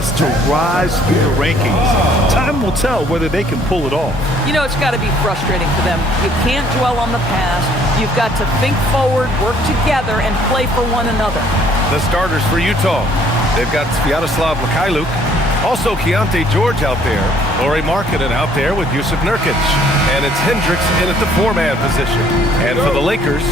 best to rise through the rankings. Time will tell whether they can pull it off. You know, it's got to be frustrating for them. You can't dwell on the past. You've got to think forward, work together, and play for one another. The starters for Utah. They've got Sviatoslav Mikhailuk. Also, Keontae George out there. Lauri Markkanen out there with Jusuf Nurkic. And it's Hendricks in at the four-man position. And for the Lakers,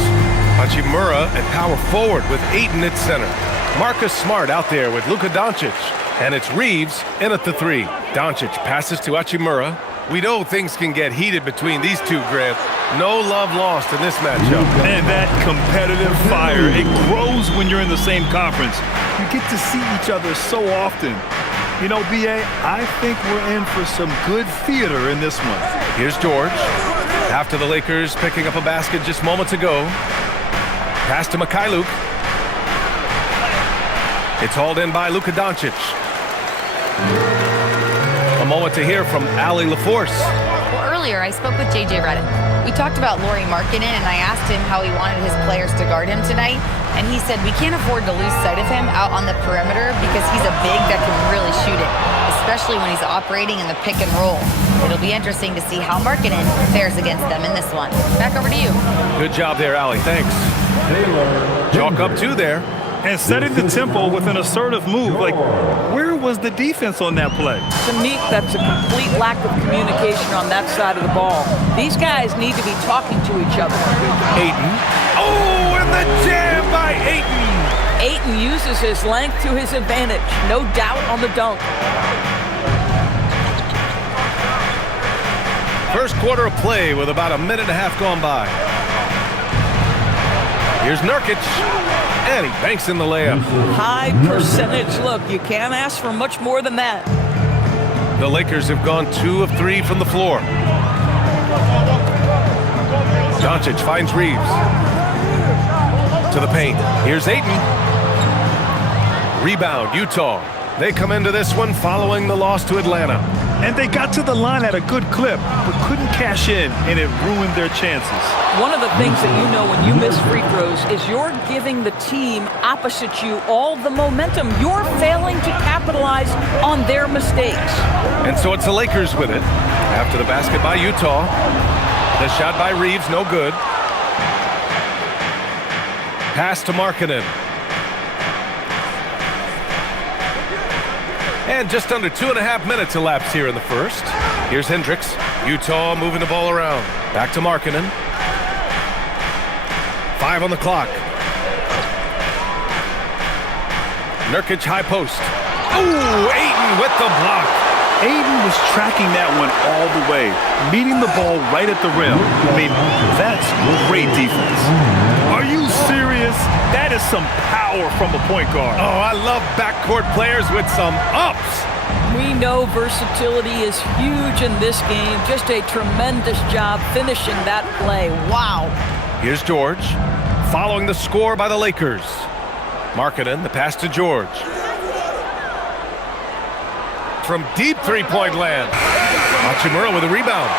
Hachimura at power forward with Ayton at center. Marcus Smart out there with Luka Doncic. And it's Reeves in at the three. Doncic passes to Hachimura. We know things can get heated between these two, Grant. No love lost in this matchup. And that competitive fire, it grows when you're in the same conference. You get to see each other so often. You know, B.A., I think we're in for some good theater in this one. Here's George. After the Lakers picking up a basket just moments ago. Pass to Mikhailuk. It's hauled in by Luka Doncic. A moment to hear from Allie LaForce. Well, earlier I spoke with J.J. Redick. We talked about Lauri Markkanen, and I asked him how he wanted his players to guard him tonight. And he said, we can't afford to lose sight of him out on the perimeter because he's a big that can really shoot it, especially when he's operating in the pick and roll. It'll be interesting to see how Markkanen fares against them in this one. Back over to you. Good job there, Allie. Thanks. Chalk up two there. And setting the tempo with an assertive move. Like, where was the defense on that play? To me, that's a complete lack of communication on that side of the ball. These guys need to be talking to each other. Ayton. Oh, and the jam by Ayton. Ayton uses his length to his advantage. No doubt on the dunk. First quarter of play with about a minute and a half gone by. Here's Nurkic. And he banks in the layup. High percentage look. You can't ask for much more than that. The Lakers have gone 2 of 3 from the floor. Doncic finds Reeves. To the paint. Here's Ayton. Rebound, Utah. They come into this one following the loss to Atlanta. And they got to the line at a good clip, but couldn't cash in, and it ruined their chances. One of the things that you know when you miss free throws is you're giving the team opposite you all the momentum. You're failing to capitalize on their mistakes. And so it's the Lakers with it. After the basket by Utah. The shot by Reeves, no good. Pass to Markkanen. And just under 2.5 minutes elapsed here in the first. Here's Hendricks. Utah moving the ball around. Back to Markkanen. 5 on the clock. Nurkic high post. Oh, Ayton with the block. Ayton was tracking that one all the way, meeting the ball right at the rim. I mean, that's great defense. Are you serious? That is some power from a point guard. Oh, I love backcourt players with some ups. We know versatility is huge in this game. Just a tremendous job finishing that play. Wow. Here's George, following the score by the Lakers. Markkanen, the pass to George. From deep three-point land. Hachimura with a rebound.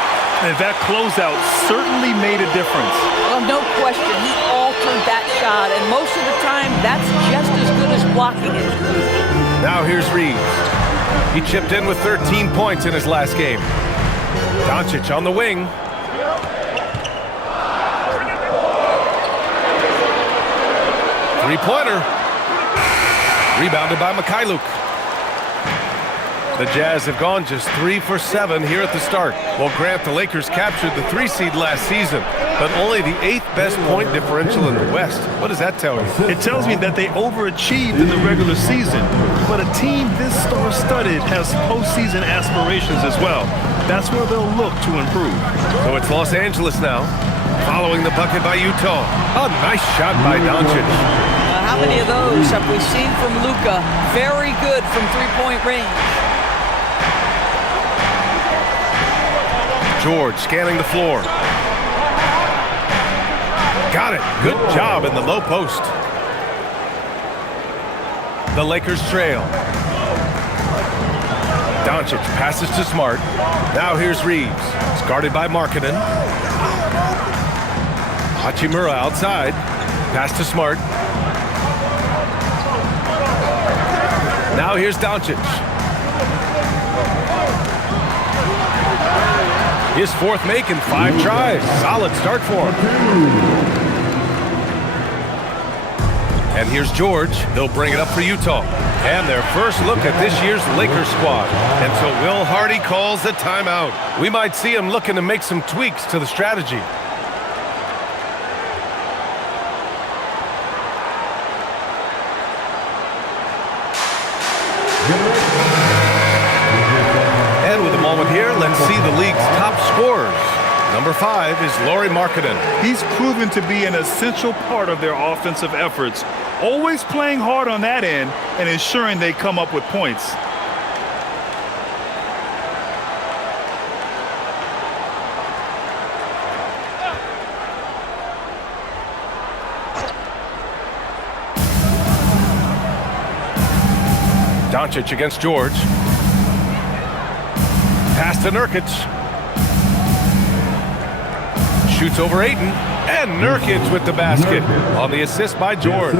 And that closeout certainly made a difference. Well, no question. He altered that shot, and most of the time, that's just as good as blocking it. Now here's Reeves. He chipped in with 13 points in his last game. Doncic on the wing. Three-pointer. Rebounded by Mikhailuk. The Jazz have gone just 3 for 7 here at the start. Well, Grant, the Lakers captured the 3 seed last season, but only the 8th best point differential in the West. What does that tell you? It tells me that they overachieved in the regular season, but a team this star-studded has postseason aspirations as well. That's where they'll look to improve. So it's Los Angeles now, following the bucket by Utah. A nice shot by Doncic. How many of those have we seen from Luka? Very good from three-point range. George scanning the floor. Got it. Good job in the low post. The Lakers trail. Doncic passes to Smart. Now here's Reeves. It's guarded by Markkanen. Hachimura outside. Pass to Smart. Now here's Doncic. His fourth make in 5 tries. Solid start for him. And here's George. They'll bring it up for Utah. And their first look at this year's Lakers squad. And so Will Hardy calls the timeout. We might see him looking to make some tweaks to the strategy. And with a moment here, let's see the league's top scorers. Number 5 is Lauri Markkanen. He's proven to be an essential part of their offensive efforts, always playing hard on that end and ensuring they come up with points. Doncic against George. Pass to Nurkic. Shoots over Ayton. And Nurkic with the basket on the assist by George.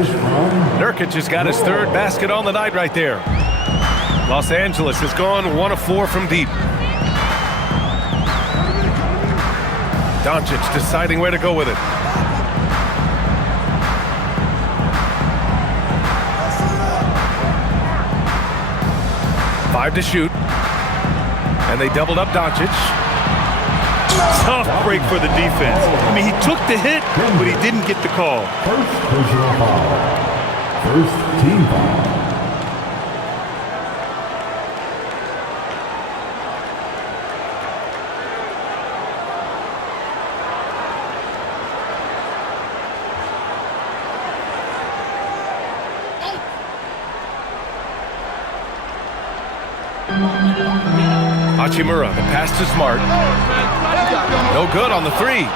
Nurkic has got his 3rd basket on the night right there. Los Angeles has gone 1 of 4 from deep. Doncic deciding where to go with it. Five to shoot. And they doubled up Doncic. Tough break for the defense. I mean, he took the hit, but he didn't get the call. First personal foul. First team foul. Hachimura, the pass to Smart. No good on the 3.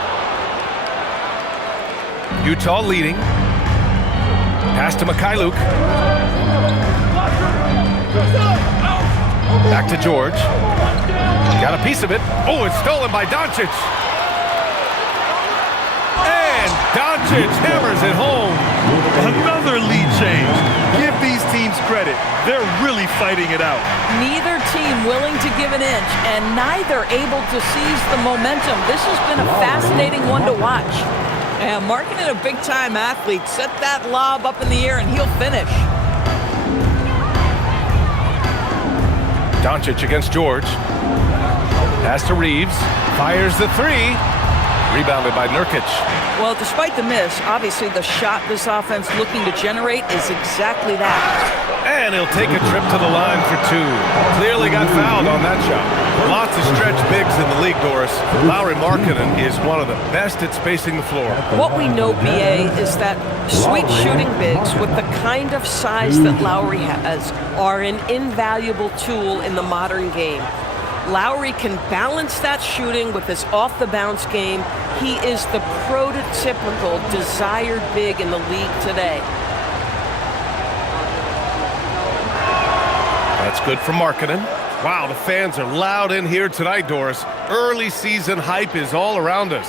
Utah leading. Pass to Mikhailuk. Back to George. Got a piece of it. Oh, it's stolen by Doncic. And Doncic hammers it home. Another lead change. Give these teams credit. They're really fighting it out. Neither team willing to give an inch, and neither able to seize the momentum. This has been a fascinating one to watch. And Markkanen, a big-time athlete, set that lob up in the air, and he'll finish. Doncic against George. Pass to Reeves. Fires the 3. Rebounded by Nurkic. Well, despite the miss, obviously the shot this offense looking to generate is exactly that. And he'll take a trip to the line for 2. Clearly got fouled on that shot. Lots of stretch bigs in the league, Doris. Lauri Markkanen is one of the best at spacing the floor. What we know, BA, is that sweet shooting bigs with the kind of size that Lauri has are an invaluable tool in the modern game. Lauri can balance that shooting with his off-the-bounce game. He is the prototypical desired big in the league today. That's good for Markkanen. Wow, the fans are loud in here tonight, Doris. Early season hype is all around us.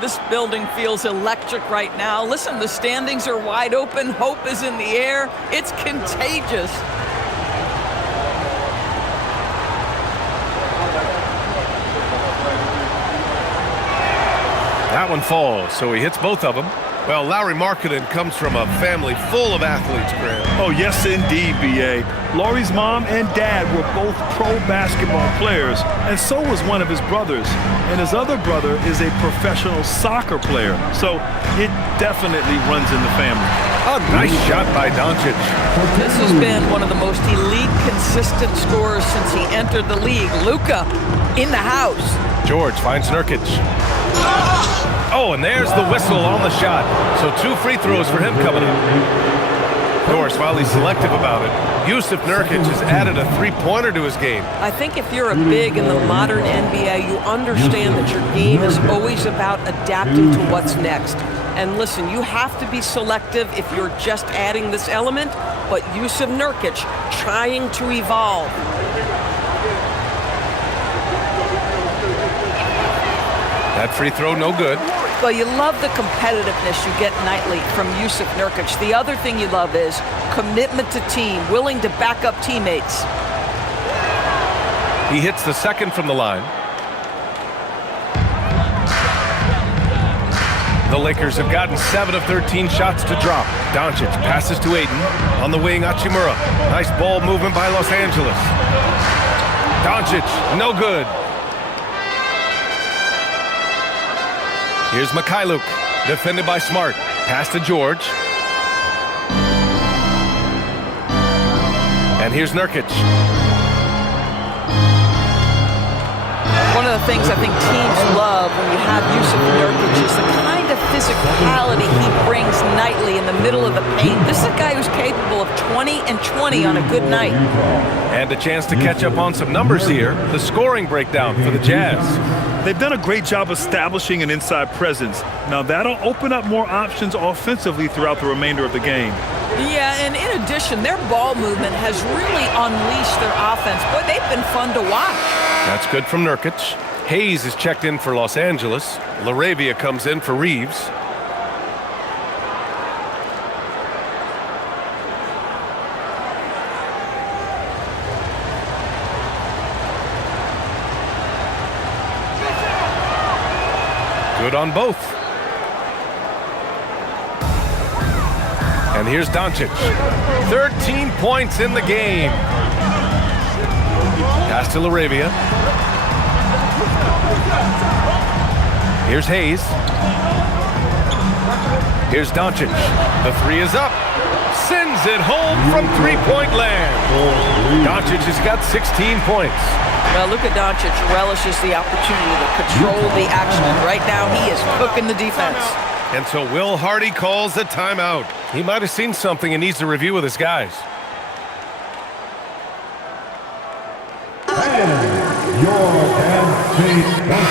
This building feels electric right now. Listen, the standings are wide open. Hope is in the air. It's contagious. That one falls, so he hits both of them. Well, Lauri Markkanen comes from a family full of athletes, Graham. Oh, yes, indeed, B.A. Lauri's mom and dad were both pro basketball players, and so was one of his brothers. And his other brother is a professional soccer player, so it definitely runs in the family. A nice shot by Doncic. This has been one of the most elite, consistent scorers since he entered the league. Luka in the house. George finds Nurkic. Oh, and there's the whistle on the shot. So 2 free throws for him coming up. Doris, while he's selective about it, Jusuf Nurkic has added a 3-pointer to his game. I think if you're a big in the modern NBA, you understand that your game is always about adapting to what's next. And listen, you have to be selective if you're just adding this element, but Jusuf Nurkic trying to evolve. That free throw, no good. Well, you love the competitiveness you get nightly from Jusuf Nurkic. The other thing you love is commitment to team, willing to back up teammates. He hits the second from the line. The Lakers have gotten 7 of 13 shots to drop. Doncic passes to Ayton. On the wing, Hachimura. Nice ball movement by Los Angeles. Doncic, no good. Here's Mikhailuk, defended by Smart. Pass to George. And here's Nurkic. One of the things I think teams love when you have Yusuf Nurkic is the kind of physicality he brings nightly in the middle of the paint. This is a guy who's capable of 20 and 20 on a good night. And a chance to catch up on some numbers here. The scoring breakdown for the Jazz. They've done a great job establishing an inside presence. Now that'll open up more options offensively throughout the remainder of the game. Yeah, and in addition, their ball movement has really unleashed their offense. Boy, they've been fun to watch. That's good from Nurkic. Hayes is checked in for Los Angeles. LaRavia comes in for Reeves. Good on both. And here's Doncic. 13 points in the game. Pass to LaRavia. Here's Hayes. Here's Doncic. The three is up. Sends it home from three-point land. Doncic has got 16 points. Well, Luka Doncic relishes the opportunity to control the action. Right now, he is cooking the defense. And so Will Hardy calls a timeout. He might have seen something and needs to review with his guys.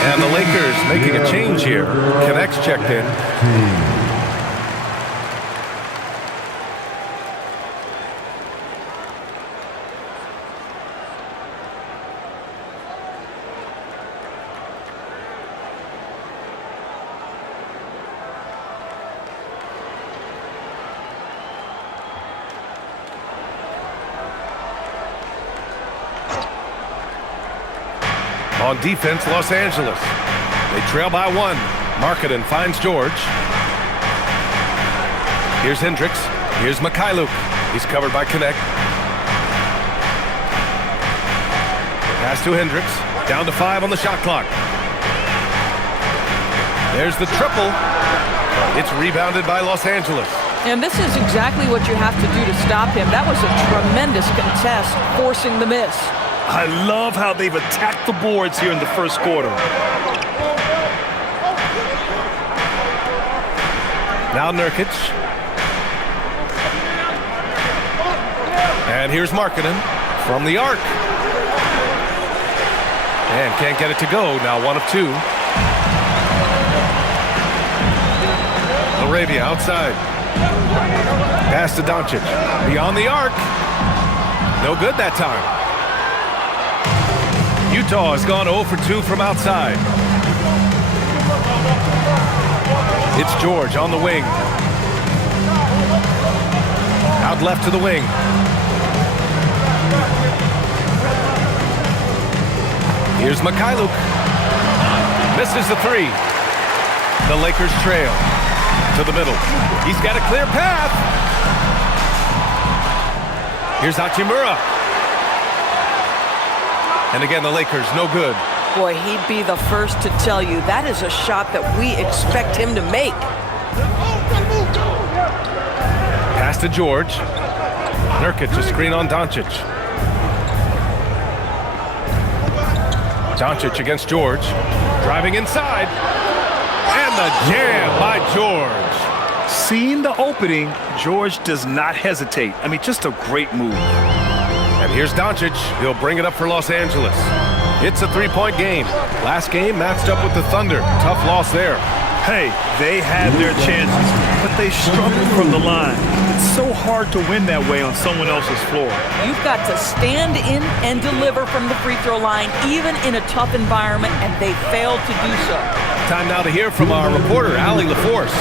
And the Lakers making a change here. Connects checked in. On defense, Los Angeles. They trail by 1. Markkanen finds George. Here's Hendricks. Here's Mikhailuk. He's covered by Connect. Pass to Hendricks. Down to 5 on the shot clock. There's the triple. It's rebounded by Los Angeles. And this is exactly what you have to do to stop him. That was a tremendous contest, forcing the miss. I love how they've attacked the boards here in the first quarter. Now Nurkic. And here's Markkanen from the arc. And can't get it to go. Now 1 of 2. LaRavia outside. Pass to Doncic. Beyond the arc. No good that time. Utah has gone 0 for 2 from outside. It's George on the wing. Out left to the wing. Here's Mikhailuk. Misses the 3. The Lakers trail. To the middle. He's got a clear path. Here's Hachimura. And again, the Lakers, no good. Boy, he'd be the first to tell you that is a shot that we expect him to make. Pass to George. Nurkic, a screen on Doncic. Doncic against George. Driving inside. And the jam by George. Seeing the opening, George does not hesitate. I mean, just a great move. And here's Doncic. He'll bring it up for Los Angeles. It's a 3-point game. Last game matched up with the Thunder. Tough loss there. Hey, they had their chances, but they struggled from the line. It's so hard to win that way on someone else's floor. You've got to stand in and deliver from the free throw line, even in a tough environment, and they failed to do so. Time now to hear from our reporter, Allie LaForce.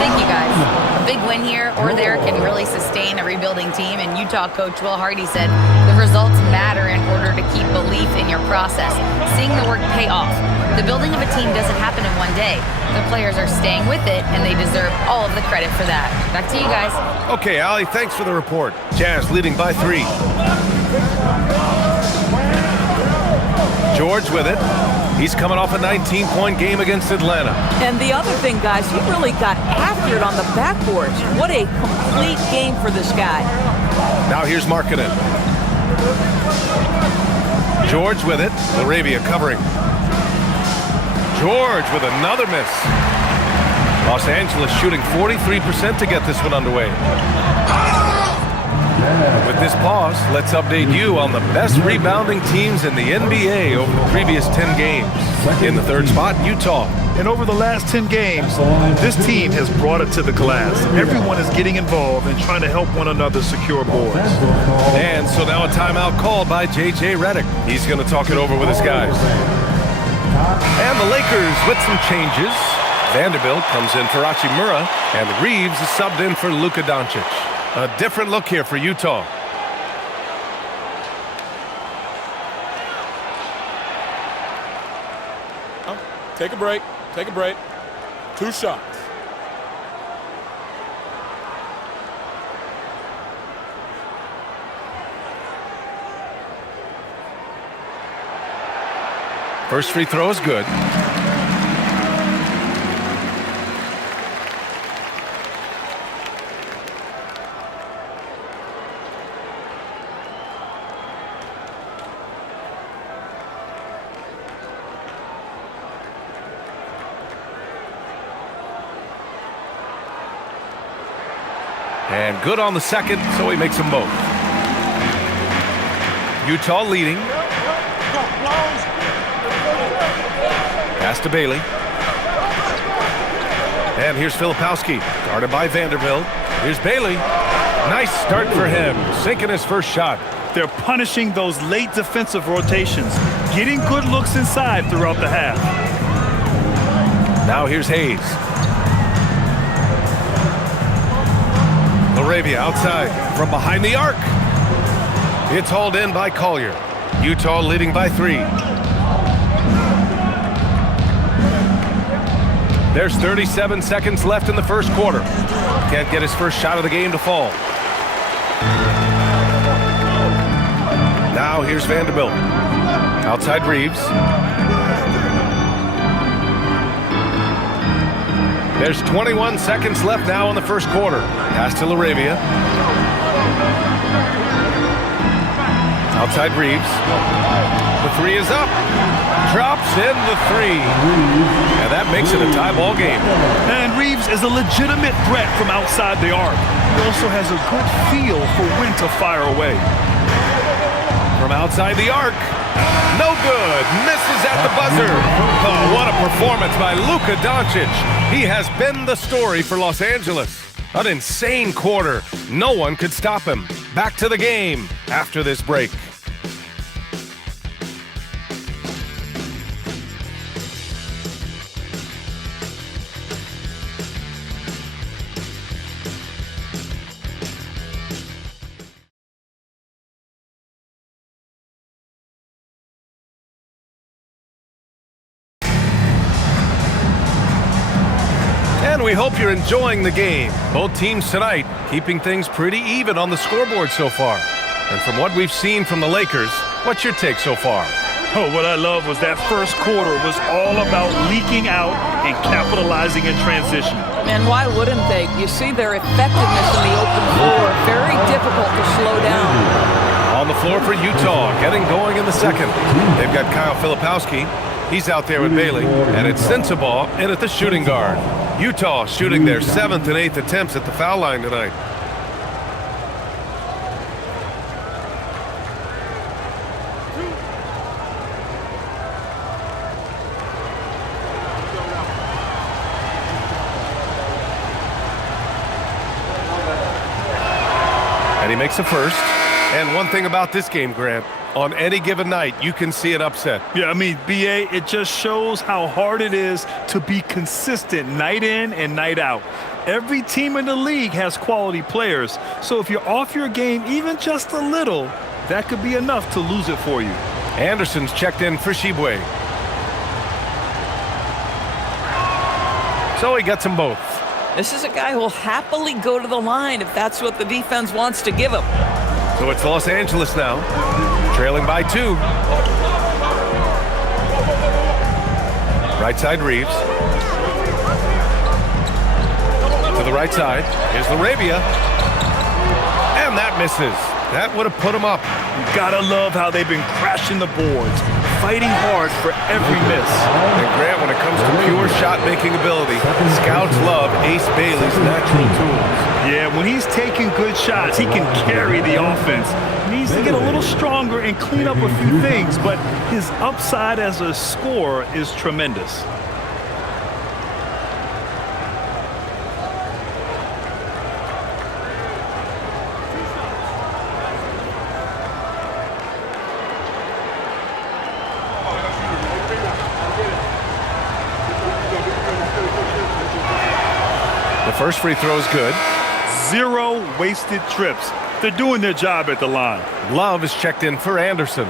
Thank you, guys. A big win here or there can really sustain a rebuilding team, and Utah coach Will Hardy said the results matter in order to keep belief in your process, seeing the work pay off. The building of a team doesn't happen in one day. The players players are staying with it, and they deserve all of the credit for that. Back to you guys. Okay, Allie, thanks for the report. Jazz leading by 3. George with it. He's coming off a 19-point game against Atlanta. And the other thing, guys, he really got after it on the backboards. What a complete game for this guy. Now here's Markkanen. George with it. Laravia covering. George with another miss. Los Angeles shooting 43% to get this one underway. With this pause, let's update you on the best rebounding teams in the NBA over the previous 10 games. In the third spot, Utah. And over the last 10 games, this team has brought it to the glass. Everyone is getting involved and trying to help one another secure boards. And so now a timeout called by J.J. Redick. He's going to talk it over with his guys. And the Lakers with some changes. Vanderbilt comes in for Hachimura, and Reeves is subbed in for Luka Doncic. A different look here for Utah. Take a break. Take a break. 2 shots. First free throw is good. And good on the second, so he makes them both. Utah leading. Pass to Bailey. And here's Filipowski, guarded by Vanderbilt. Here's Bailey. Nice start for him, sinking his first shot. They're punishing those late defensive rotations, getting good looks inside throughout the half. Now here's Hayes. Laravia outside from behind the arc. It's hauled in by Collier. Utah leading by 3. There's 37 seconds left in the first quarter. Can't get his first shot of the game to fall. Now here's Vanderbilt. Outside Reeves. There's 21 seconds left now in the first quarter. Pass to Laravia. Outside Reeves. The 3 is up. Drops in the 3. And that makes it a tie ball game. And Reeves is a legitimate threat from outside the arc. He also has a good feel for when to fire away. From outside the arc. No good. Misses at the buzzer. Oh, what a performance by Luka Doncic. He has been the story for Los Angeles. An insane quarter. No one could stop him. Back to the game after this break. And we hope you're enjoying the game. Both teams tonight keeping things pretty even on the scoreboard so far. And from what we've seen from the Lakers, what's your take so far? Oh, what I love was that first quarter was all about leaking out and capitalizing in transition. And why wouldn't they? You see their effectiveness in the open floor. Very difficult to slow down. On the floor for Utah, getting going in the second. They've got Kyle Filipowski. He's out there with Bailey. And it's Sensabaugh in at the shooting guard. Utah shooting their 7th and 8th attempts at the foul line tonight. And he makes a first. And one thing about this game, Grant, on any given night, you can see an upset. Yeah, I mean, BA, it just shows how hard it is to be consistent night in and night out. Every team in the league has quality players, so if you're off your game even just a little, that could be enough to lose it for you. Anderson's checked in for Shibwe. So he gets them both. This is a guy who will happily go to the line if that's what the defense wants to give him. So it's Los Angeles now, trailing by 2. Right side, Reeves. To the right side, here's Laravia. And that misses. That would have put him up. You gotta love how they've been crashing the boards, fighting hard for every miss. And Grant, when it comes to pure shot-making ability, scouts love Ace Bailey's natural tools. Yeah, when he's taking good shots, he can carry the offense. He needs to get a little stronger and clean up a few things, but his upside as a scorer is tremendous. The first free throw is good. 0 wasted trips. They're doing their job at the line. Love is checked in for Anderson.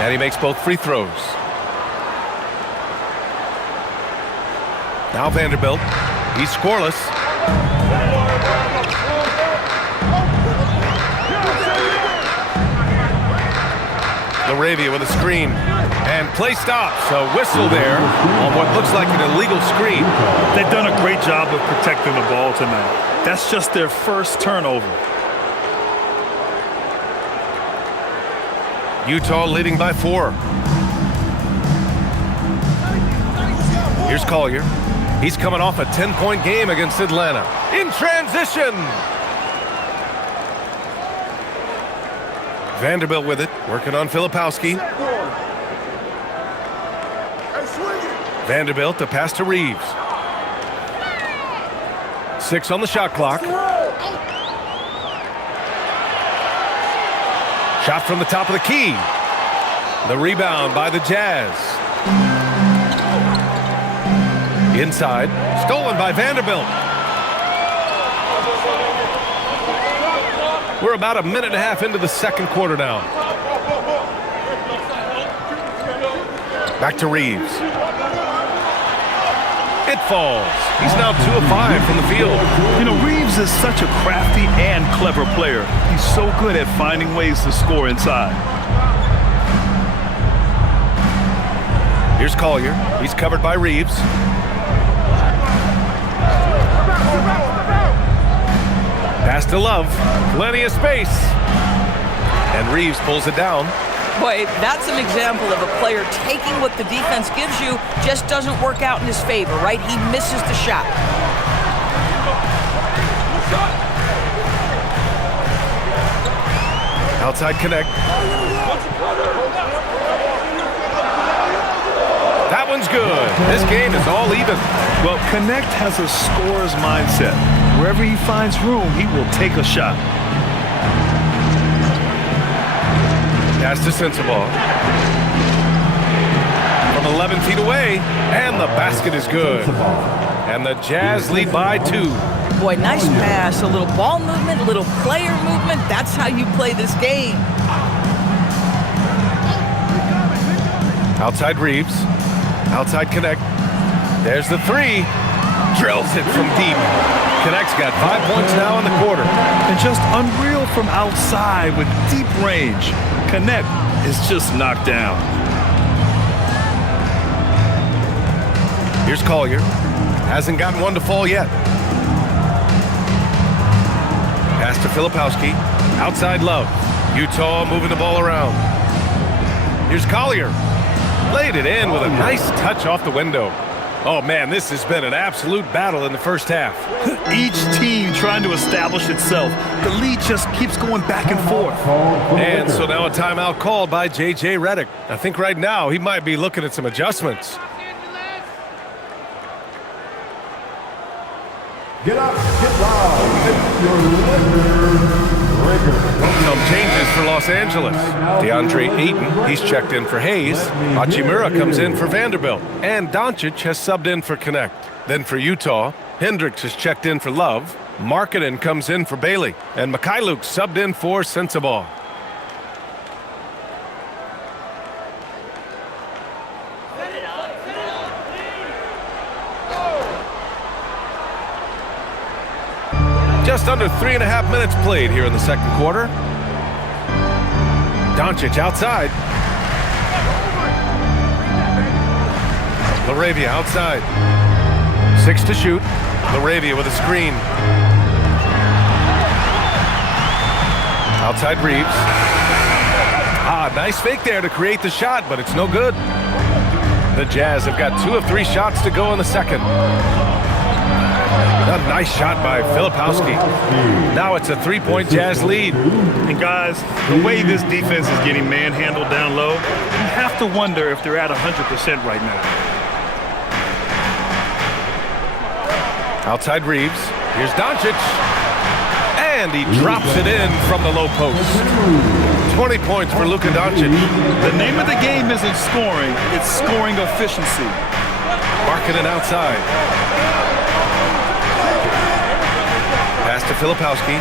And he makes both free throws. Now Vanderbilt. He's scoreless. Laravia with a screen. And play stops. A whistle there on what looks like an illegal screen. They've done a great job of protecting the ball tonight. That's just their first turnover. Utah leading by 4. Here's Collier. He's coming off a 10-point game against Atlanta. In transition! Vanderbilt with it, working on Filipowski. Vanderbilt, the pass to Reeves. 6 on the shot clock. Shot from the top of the key. The rebound by the Jazz. Inside, stolen by Vanderbilt. We're about a minute and a half into the second quarter now. Back to Reeves. It falls. He's now 2 of 5 from the field. You know, Reeves is such a crafty and clever player. He's so good at finding ways to score inside. Here's Collier. He's covered by Reeves. Pass to Love. Plenty of space. And Reeves pulls it down. Boy, that's an example of a player taking what the defense gives you, just doesn't work out in his favor, right? He misses the shot. Outside connect. That one's good. This game is all even. Well, Connect has a scorer's mindset. Wherever he finds room, he will take a shot. Pass to Sensabaugh. From 11 feet away, and the basket is good. And the Jazz lead by 2. Boy, nice pass. A little ball movement, a little player movement. That's how you play this game. Outside Reeves. Outside Connect. There's the 3. Drills it from deep. Connect's got 5 points now in the quarter. And just unreal from outside with deep range. Connect is just knocked down. Here's Collier. Hasn't gotten one to fall yet. Pass to Filipowski. Outside Love. Utah moving the ball around. Here's Collier. Laid it in with a nice touch off the window. Oh, man, this has been an absolute battle in the first half. Each team trying to establish itself. The lead just keeps going back and forth. And so now a timeout called by J.J. Redick. I think right now he might be looking at some adjustments. Get up, get loud, your leader, Breaker. Some changes for Los Los Angeles. DeAndre Ayton, he's checked in for Hayes. Hachimura comes in for Vanderbilt. And Doncic has subbed in for Connect. Then for Utah, Hendricks is checked in for Love. Markkanen comes in for Bailey. And Mikhailuk subbed in for Sensabaugh. Just under 3.5 minutes played here in the second quarter. Doncic outside. LaRavia outside. 6 to shoot. LaRavia with a screen. Outside Reeves. Nice fake there to create the shot, but it's no good. The Jazz have got 2 of 3 shots to go in the second. A nice shot by Filipowski. Now it's a 3-point Jazz lead. And guys, the way this defense is getting manhandled down low, you have to wonder if they're at 100% right now. Outside Reeves. Here's Doncic. And he drops it in from the low post. 20 points for Luka Doncic. The name of the game isn't scoring, it's scoring efficiency. Markkanen outside. Pass to Filipowski.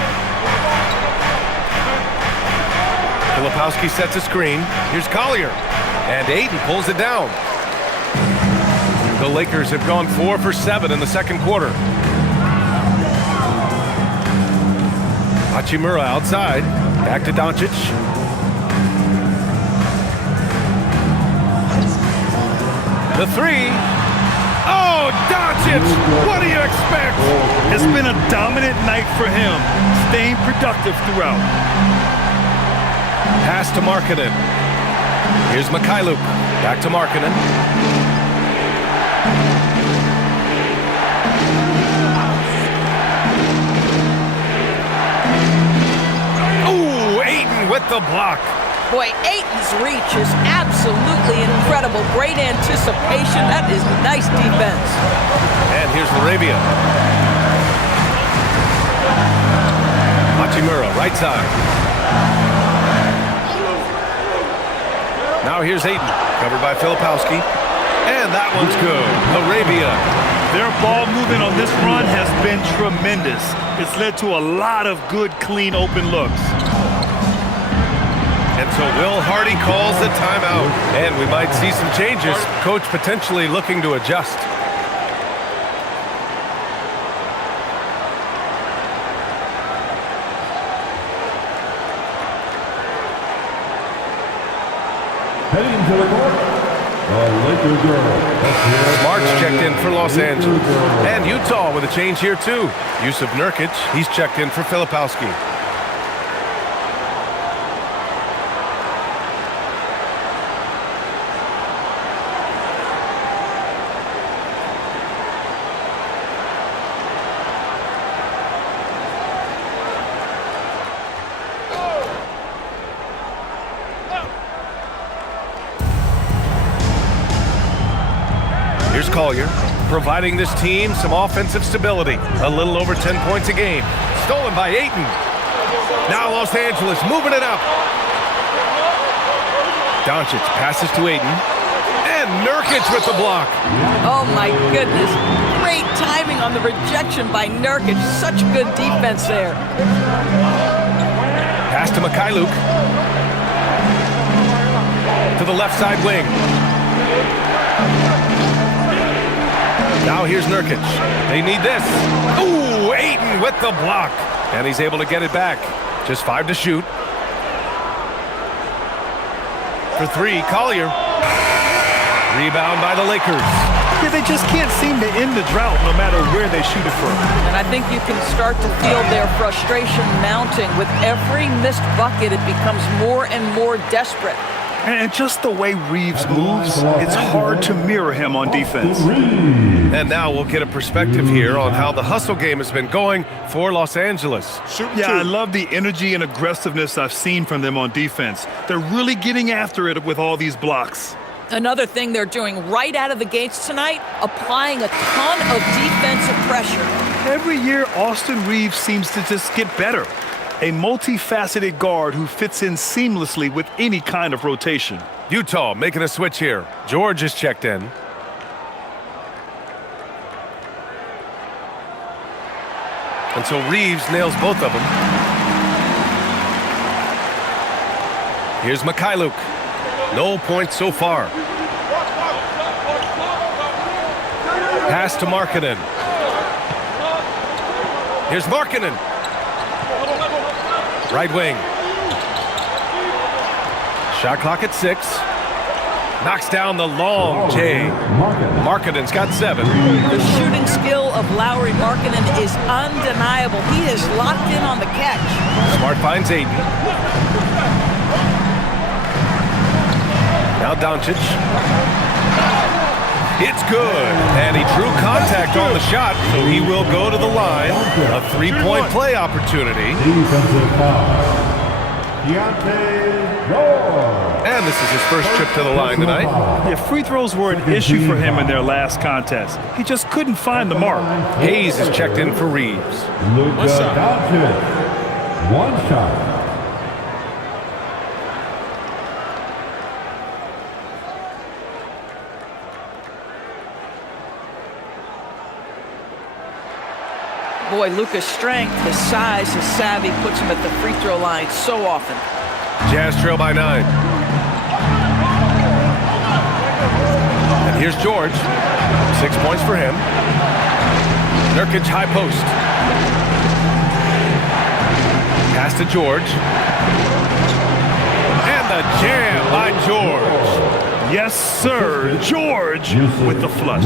Filipowski sets a screen. Here's Collier. And Ayton pulls it down. The Lakers have gone 4 for 7 in the second quarter. Hachimura outside. Back to Doncic. The 3. Oh, Doncic! What do you expect? It's been a dominant night for him, staying productive throughout. Pass to Markkanen. Here's Mikhailuk. Back to Markkanen. Ooh, Ayton with the block. Boy, Ayton's reach is absolutely incredible. Great anticipation. That is nice defense. And here's LaRavia. Hachimura, right side. Now here's Ayton, covered by Filipowski. And that one's good. LaRavia. Their ball movement on this run has been tremendous. It's led to a lot of good, clean, open looks. And so Will Hardy calls the timeout. And we might see some changes. Coach potentially looking to adjust. Heading to the court, the Laker girl. March checked in for Los Angeles. And Utah with a change here too. Yusuf Nurkic, he's checked in for Filipowski. Here's Collier, providing this team some offensive stability. A little over 10 points a game. Stolen by Ayton. Now Los Angeles moving it up. Doncic passes to Ayton. And Nurkic with the block. Oh, my goodness. Great timing on the rejection by Nurkic. Such good defense there. Pass to Mikhailuk. To the left side wing. Now here's Nurkic. They need this. Ooh, Ayton with the block. And he's able to get it back. Just 5 to shoot. For 3, Collier. Rebound by the Lakers. Yeah, they just can't seem to end the drought no matter where they shoot it from. And I think you can start to feel their frustration mounting. With every missed bucket, it becomes more and more desperate. And just the way Reeves moves, it's hard to mirror him on defense. And now we'll get a perspective here on how the hustle game has been going for Los Angeles. Yeah, I love the energy and aggressiveness I've seen from them on defense. They're really getting after it with all these blocks. Another thing they're doing right out of the gates tonight, applying a ton of defensive pressure. Every year, Austin Reeves seems to just get better. a multifaceted guard who fits in seamlessly with any kind of rotation. Utah making a switch here. George is checked in. And so Reeves nails both of them. Here's Mikhailuk. No points so far. Pass to Markkanen. Here's Markkanen. Right wing. Shot clock at 6. Knocks down the long J. Markkanen's got 7. The shooting skill of Lauri Markkanen is undeniable. He is locked in on the catch. Smart finds Aiden. Now Doncic. It's good. And he drew contact on the shot, so he will go to the line. A 3-point play opportunity. Defensive foul. And this is his first trip to the line tonight. Yeah, free throws were an issue for him in their last contest. He just couldn't find the mark. Hayes is checked in for Reeves. Luka Doncic. One shot. Boy, Luka's strength, his size, his savvy puts him at the free throw line so often. Jazz trail by 9. And here's George. 6 points for him. Nurkic high post. Pass to George. And the jam by George. Yes, sir. George with the flush.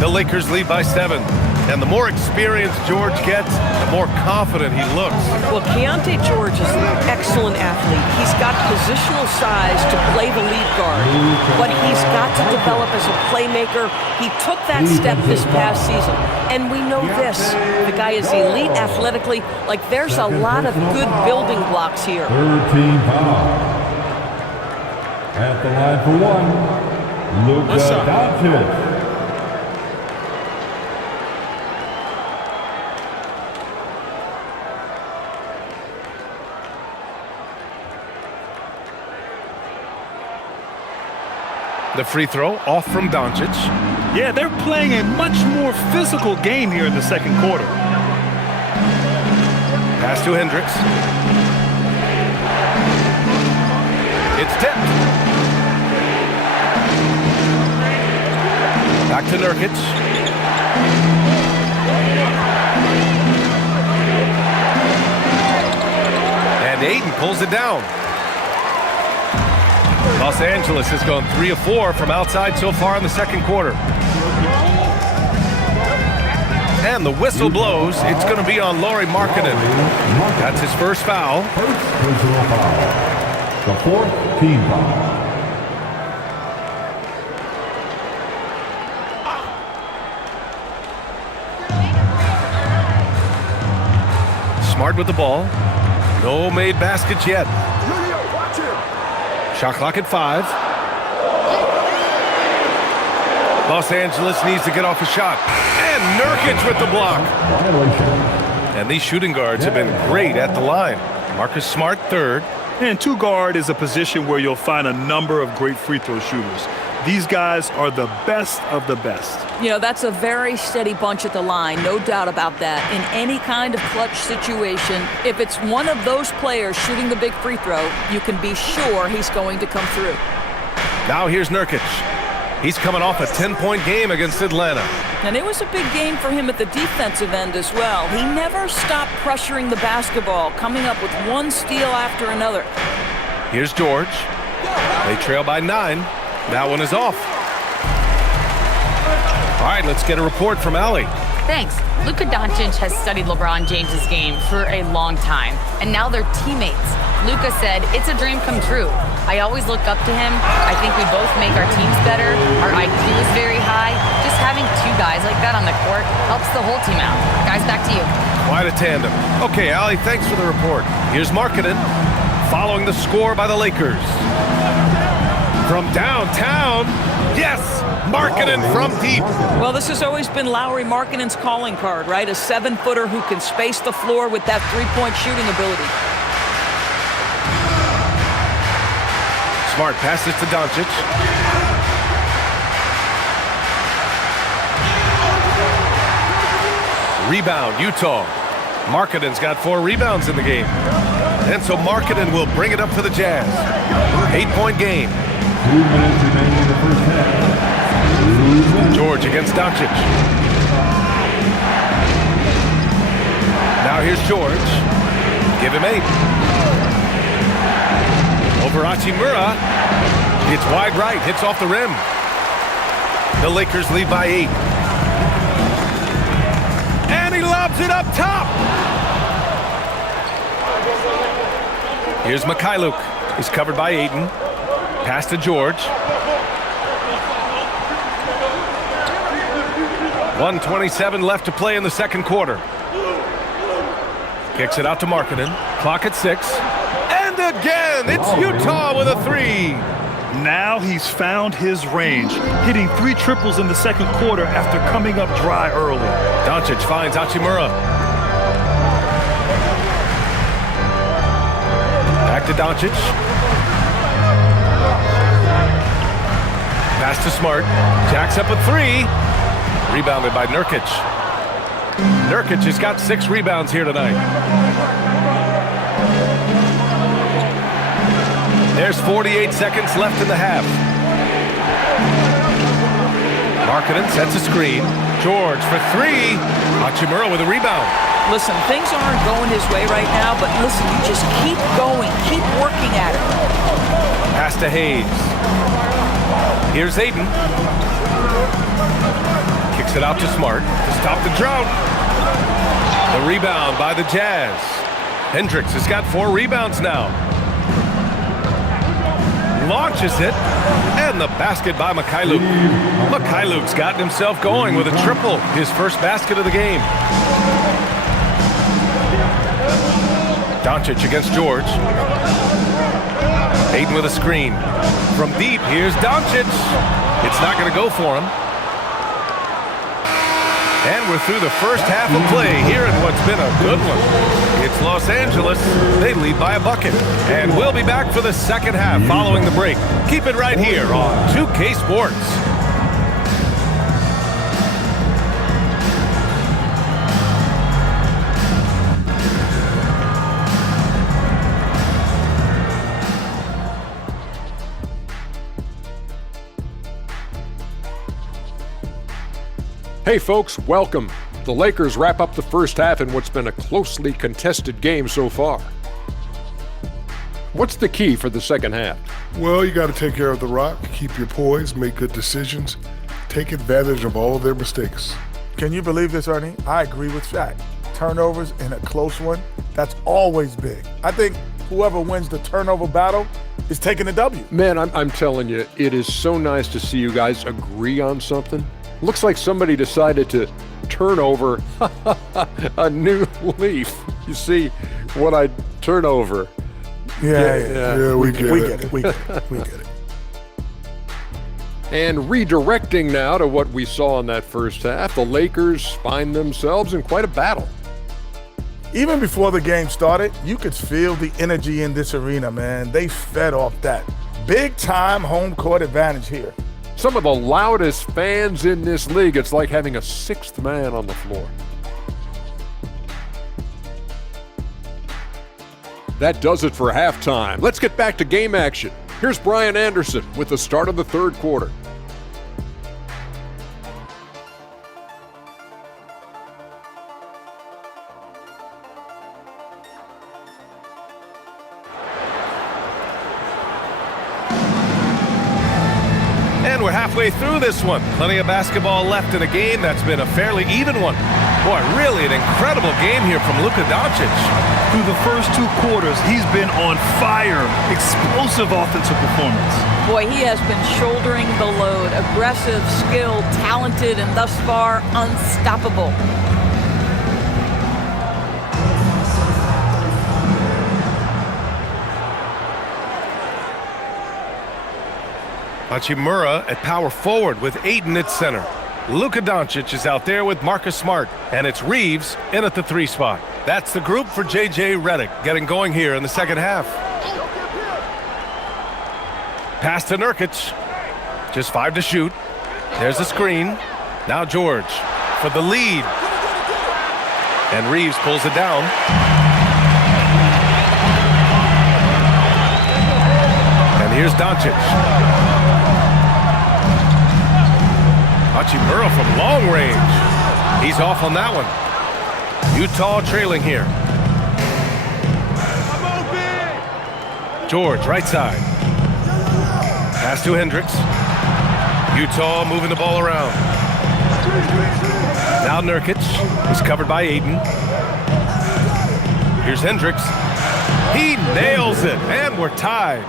The Lakers lead by 7. And the more experience George gets, the more confident he looks. Well, Keontae George is an excellent athlete. He's got positional size to play the lead guard, but he's got to develop as a playmaker. He took that step this past season, and we know this. The guy is elite athletically. Like, there's a lot of good building blocks here. Third team foul. At the line for 1, Luka Doncic. The free throw off from Doncic. Yeah, they're playing a much more physical game here in the second quarter. Pass to Hendricks. It's tipped. Back to Nurkic. And Aiden pulls it down. Los Angeles has gone 3 of 4 from outside so far in the second quarter. And the whistle blows. It's going to be on Lauri Markkanen. That's his first foul. First personal foul. The 4th team foul. Smart with the ball. No made baskets yet. Shot clock at 5. Los Angeles needs to get off a shot. And Nurkic with the block. And these shooting guards have been great at the line. Marcus Smart, 3rd. And 2 guard is a position where you'll find a number of great free throw shooters. These guys are the best of the best. You know, that's a very steady bunch at the line, no doubt about that. In any kind of clutch situation, if it's one of those players shooting the big free throw, you can be sure he's going to come through. Now here's Nurkic. He's coming off a 10-point game against Atlanta. And it was a big game for him at the defensive end as well. He never stopped pressuring the basketball, coming up with one steal after another. Here's George. They trail by 9. That one is off. All right, let's get a report from Allie. Thanks. Luka Doncic has studied LeBron James's game for a long time, and now they're teammates. Luka said, "It's a dream come true. I always look up to him. I think we both make our teams better. Our IQ is very high. Just having 2 guys like that on the court helps the whole team out." Guys, back to you. Quite a tandem. Okay, Allie, thanks for the report. Here's Markkanen following the score by the Lakers. From downtown, yes, Markkanen from deep. Well, this has always been Lauri Markkanen's calling card, right? A 7-footer who can space the floor with that three-point shooting ability. Smart passes to Doncic. Rebound, Utah. Markkanen's got 4 rebounds in the game. And so Markkanen will bring it up for the Jazz. 8-point game. 2 minutes remaining in the first half. George against Doncic. Now here's George. Give him 8. Over Hachimura. It's wide right. Hits off the rim. The Lakers lead by 8. And he lobs it up top. Here's Mikhailuk. He's covered by Ayton. Pass to George. 1:27 left to play in the second quarter. Kicks it out to Markkanen. Clock at 6. And again, it's Utah with a 3. Now he's found his range, hitting 3 triples in the second quarter after coming up dry early. Doncic finds Hachimura. Back to Doncic. Pass to Smart. Jacks up a 3. Rebounded by Nurkic. Nurkic has got 6 rebounds here tonight. There's 48 seconds left in the half. Markkanen sets a screen. George for 3. Hachimura with a rebound. Listen, things aren't going his way right now, but listen, you just keep going, keep working at it. Pass to Hayes. Here's Ayton. Kicks it out to Smart to stop the drought. The rebound by the Jazz. Hendricks has got 4 rebounds now. Launches it, and the basket by Mikhailuk. Mikhailuk's gotten himself going with a triple, his first basket of the game. Doncic against George. Ayton with a screen. From deep, here's Doncic. It's not going to go for him. And we're through the first half of play here in what's been a good one. It's Los Angeles. They lead by a bucket. And we'll be back for the second half following the break. Keep it right here on 2K Sports. Hey folks, welcome. The Lakers wrap up the first half in what's been a closely contested game so far. What's the key for the second half? Well, you got to take care of the rock, keep your poise, make good decisions, take advantage of all of their mistakes. Can you believe this, Ernie? I agree with Shaq. Turnovers in a close one, that's always big. I think whoever wins the turnover battle is taking the W. Man, I'm telling you, it is so nice to see you guys agree on something. Looks like somebody decided to turn over a new leaf. You see what I turn over? Yeah, we get it. We get it. And redirecting now to what we saw in that first half, the Lakers find themselves in quite a battle. Even before the game started, you could feel the energy in this arena, man. They fed off that. Big time home court advantage here. Some of the loudest fans in this league. It's like having a 6th man on the floor. That does it for halftime. Let's get back to game action. Here's Brian Anderson with the start of the third quarter. And we're halfway through this one. Plenty of basketball left in a game that's been a fairly even one. Boy, really an incredible game here from Luka Doncic. Through the first 2 quarters, he's been on fire. Explosive offensive performance. Boy, he has been shouldering the load. Aggressive, skilled, talented, and thus far, unstoppable. Hachimura at power forward with Ayton at center. Luka Doncic is out there with Marcus Smart, and it's Reeves in at the 3 spot. That's the group for J.J. Redick getting going here in the second half. Pass to Nurkic. Just 5 to shoot. There's the screen. Now George for the lead. And Reeves pulls it down. And here's Doncic. Hachimura from long range. He's off on that one. Utah trailing here. George, right side. Pass to Hendricks. Utah moving the ball around. Now Nurkic is covered by Ayton. Here's Hendricks. He nails it, and we're tied.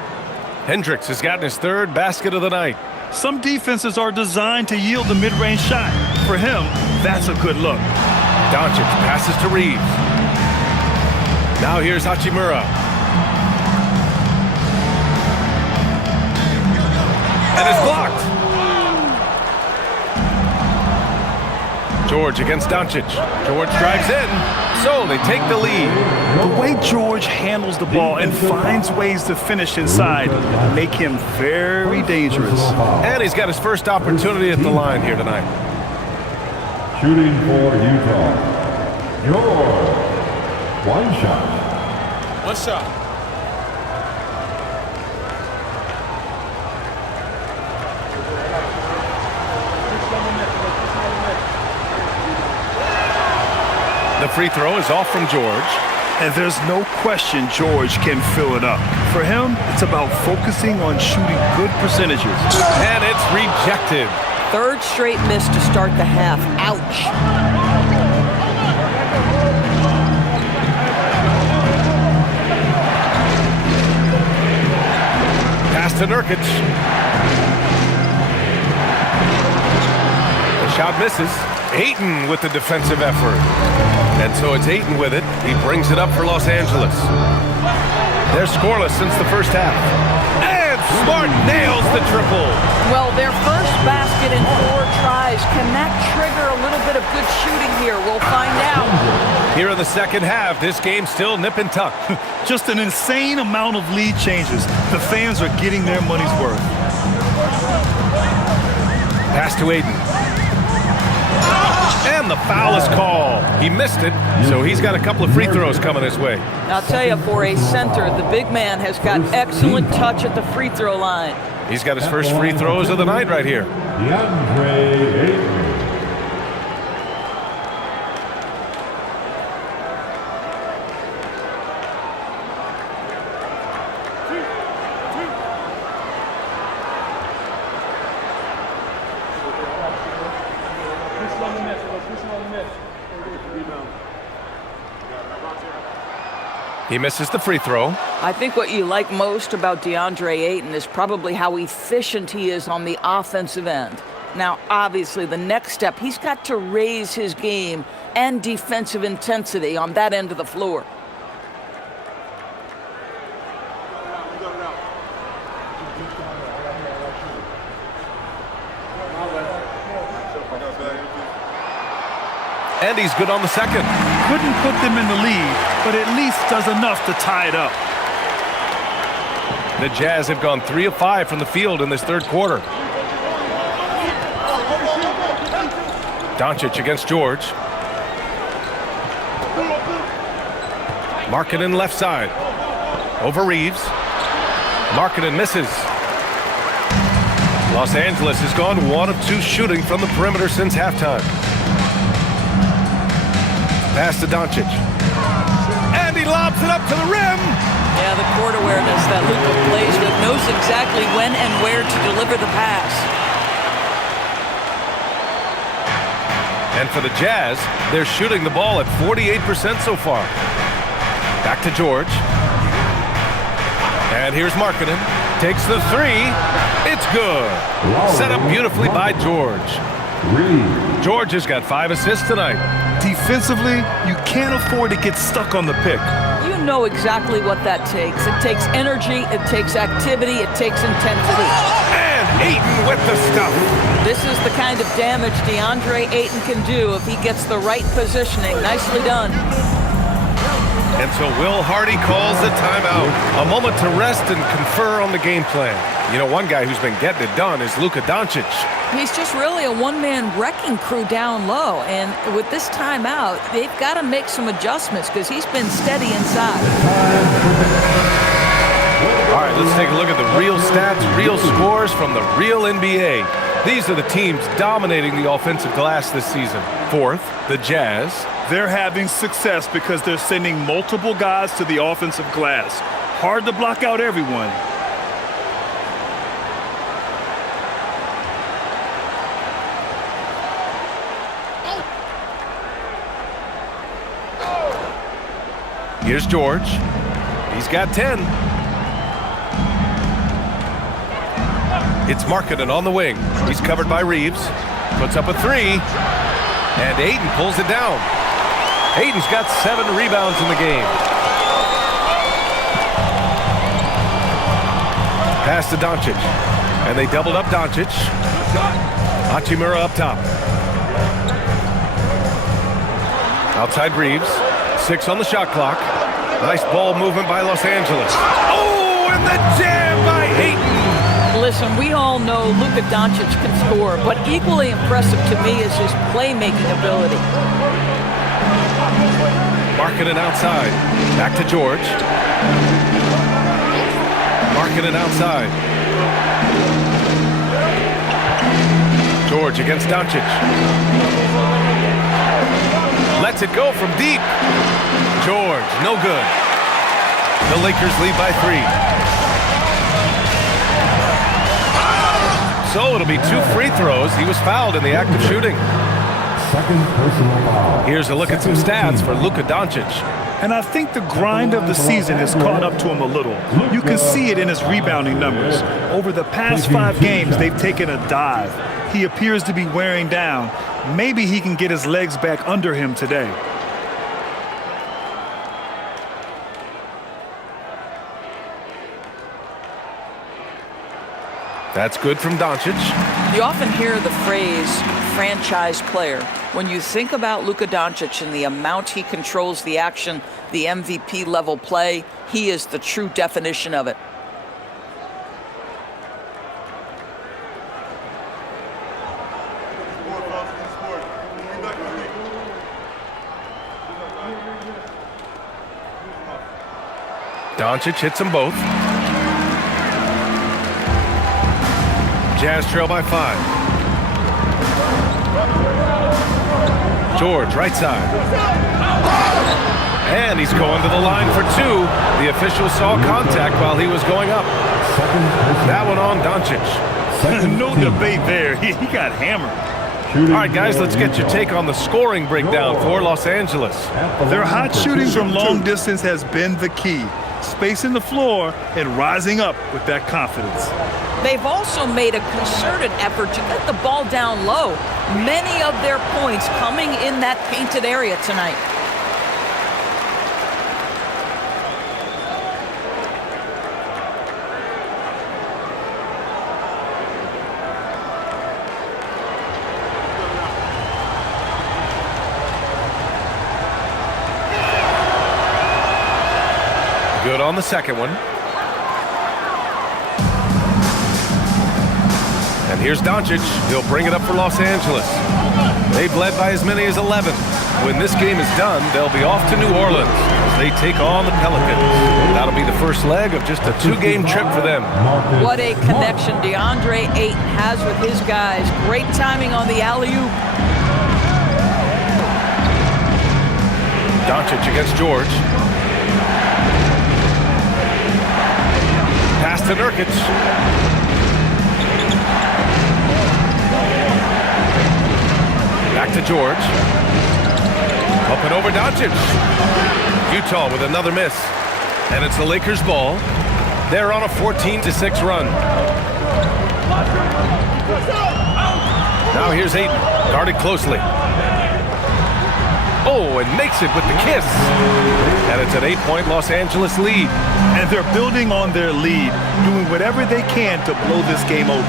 Hendricks has gotten his 3rd basket of the night. Some defenses are designed to yield the mid-range shot. For him, that's a good look. Doncic passes to Reeves. Now here's Hachimura. And it's blocked. George against Doncic. George drives in, so they take the lead. The way George handles the ball and finds ways to finish inside make him very dangerous. And he's got his first opportunity at the line here tonight. Shooting for Utah, George. 1 shot. 1 shot. The free throw is off from George. And there's no question George can fill it up. For him, it's about focusing on shooting good percentages. And it's rejected. 3rd straight miss to start the half. Ouch. Pass to Nurkic. The shot misses. Ayton with the defensive effort. And so it's Ayton with it. He brings it up for Los Angeles. They're scoreless since the first half. And Smart nails the triple. Well, their first basket in 4 tries. Can that trigger a little bit of good shooting here? We'll find out. Here in the second half, this game's still nip and tuck. Just an insane amount of lead changes. The fans are getting their money's worth. Pass to Ayton. And the foul is called. He missed it, so he's got a couple of free throws coming his way. I'll tell you, for a center, the big man has got excellent touch at the free throw line. He's got his first free throws of the night right here. DeAndre Ayton. He misses the free throw. I think what you like most about DeAndre Ayton is probably how efficient he is on the offensive end. Now, obviously, the next step, he's got to raise his game and defensive intensity on that end of the floor. And he's good on the second. Couldn't put them in the lead, but at least does enough to tie it up. The Jazz have gone 3 of 5 from the field in this 3rd quarter. Doncic against George. Markkanen left side. Over Reeves. Markkanen misses. Los Angeles has gone 1 of 2 shooting from the perimeter since halftime. Pass to Doncic. And he lobs it up to the rim. Yeah, the court awareness that Luka plays with, knows exactly when and where to deliver the pass. And for the Jazz, they're shooting the ball at 48% so far. Back to George. And here's Markkanen. Takes the 3. It's good. Set up beautifully by George. George has got 5 assists tonight. Defensively, you can't afford to get stuck on the pick. You know exactly what that takes. It takes energy, it takes activity, it takes intensity. And Ayton with the stuff. This is the kind of damage DeAndre Ayton can do if he gets the right positioning. Nicely done. And so Will Hardy calls the timeout. A moment to rest and confer on the game plan. You know, one guy who's been getting it done is Luka Doncic. He's just really a one-man wrecking crew down low. And with this timeout, they've got to make some adjustments because he's been steady inside. All right, let's take a look at the real stats, real scores from the real NBA. These are the teams dominating the offensive glass this season. Fourth, the Jazz. They're having success because they're sending multiple guys to the offensive glass. Hard to block out everyone. Here's George. He's got 10. It's Markkanen on the wing. He's covered by Reeves. Puts up a three. And Ayton pulls it down. Ayton's got 7 rebounds in the game. Pass to Doncic. And they doubled up Doncic. Hachimura up top. Outside Reeves. 6 on the shot clock. Nice ball movement by Los Angeles. Oh, and the jam by Ayton. Listen, we all know Luka Doncic can score, but equally impressive to me is his playmaking ability. Markkanen outside. Back to George. Markkanen outside. George against Doncic. Lets it go from deep. George, no good. The Lakers lead by 3. So it'll be 2 free throws. He was fouled in the act of shooting. Second personal foul. Here's a look at some stats for Luka Doncic. And I think the grind of the season has caught up to him a little. You can see it in his rebounding numbers. Over the past 5 games, they've taken a dive. He appears to be wearing down. Maybe he can get his legs back under him today. That's good from Doncic. You often hear the phrase franchise player. When you think about Luka Doncic and the amount he controls the action, the MVP level play, he is the true definition of it. Doncic hits them both. Jazz trail by 5. George, right side. And he's going to the line for 2. The official saw contact while he was going up. That one on Doncic. No debate there. He got hammered. All right, guys, let's get your take on the scoring breakdown for Los Angeles. Their hot shooting from long distance has been the key. Spacing the floor and rising up with that confidence. They've also made a concerted effort to get the ball down low. Many of their points coming in that painted area tonight. Good on the second one. And here's Doncic. He'll bring it up for Los Angeles. They've led by as many as 11. When this game is done, they'll be off to New Orleans as they take on the Pelicans. That'll be the first leg of just a 2-game trip for them. What a connection DeAndre Ayton has with his guys. Great timing on the alley-oop. Doncic against George. Pass to Nurkic. Back to George. Up and over Doncic. Utah with another miss. And it's the Lakers' ball. They're on a 14-6 run. Now here's Ayton, guarded closely. Oh, and makes it with the kiss. And it's an 8-point Los Angeles lead. And they're building on their lead, doing whatever they can to blow this game open.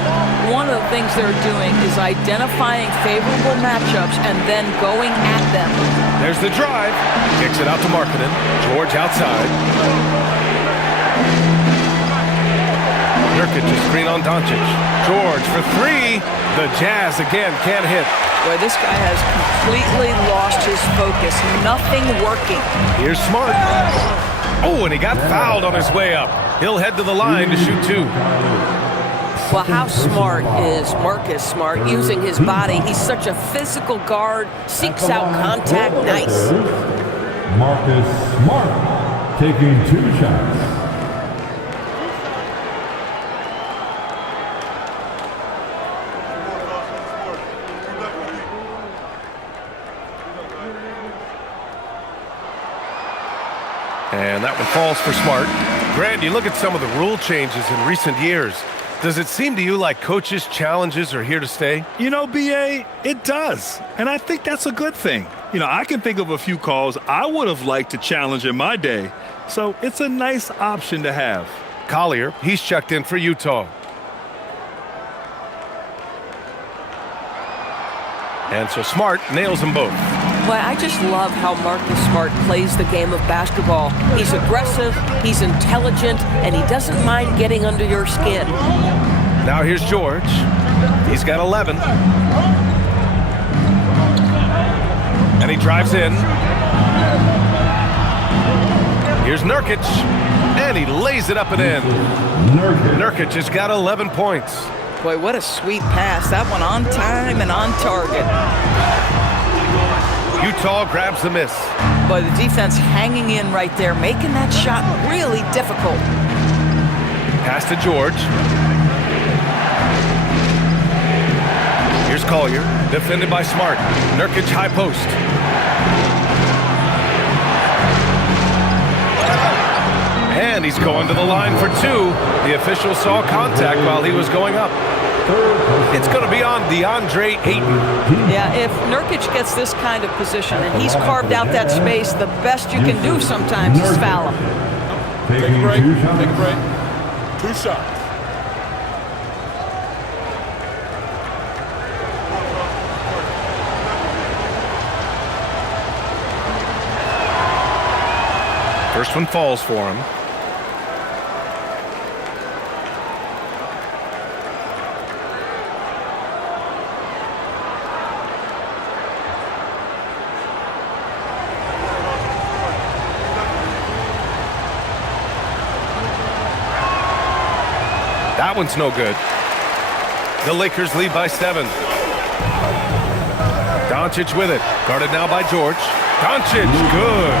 One of the things they're doing is identifying favorable matchups and then going at them. There's the drive. Kicks it out to Markkanen. George outside. Nurkic to screen on Doncic. George for three. The Jazz again can't hit. Boy, this guy has completely lost his focus. Nothing working. Here's Smart. Oh, and he got fouled on his way up. He'll head to the line to shoot two. Well, how smart is Marcus Smart using his body? He's such a physical guard, seeks out contact. Nice. Marcus Smart taking 2 shots. And that one falls for Smart. Grant, you look at some of the rule changes in recent years. Does it seem to you like coaches' challenges are here to stay? You know, B.A., it does. And I think that's a good thing. You know, I can think of a few calls I would have liked to challenge in my day. So it's a nice option to have. Collier, he's checked in for Utah. And so Smart nails them both. Boy, I just love how Marcus Smart plays the game of basketball. He's aggressive, he's intelligent, and he doesn't mind getting under your skin. Now here's George. He's got 11. And he drives in. Here's Nurkic. And he lays it up and in. Nurkic has got 11 points. Boy, what a sweet pass. That one on time and on target. Utah grabs the miss. Boy, the defense hanging in right there, making that shot really difficult. Pass to George. Here's Collier, defended by Smart. Nurkic high post. And he's going to the line for two. The official saw contact while he was going up. It's going to be on DeAndre Ayton. Yeah, if Nurkic gets this kind of position and he's carved out that space, the best you can do sometimes is foul him. Take a break. Take a break. 2 shots. First one falls for him. That one's no good. The Lakers lead by 7. Doncic with it. Guarded now by George. Doncic, good.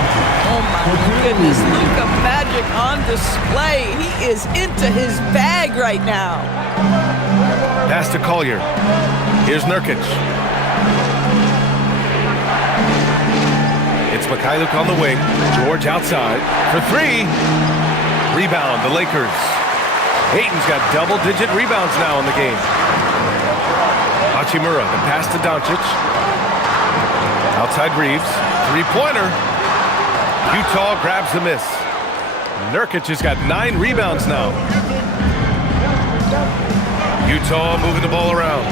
Oh my goodness, Luka Magic on display. He is into his bag right now. Pass to Collier. Here's Nurkic. It's Mikhailuk on the wing. George outside for 3. Rebound, the Lakers. Ayton's got double-digit rebounds now in the game. Hachimura, the pass to Doncic. Outside Reeves. 3-pointer. Utah grabs the miss. Nurkic has got 9 rebounds now. Utah moving the ball around.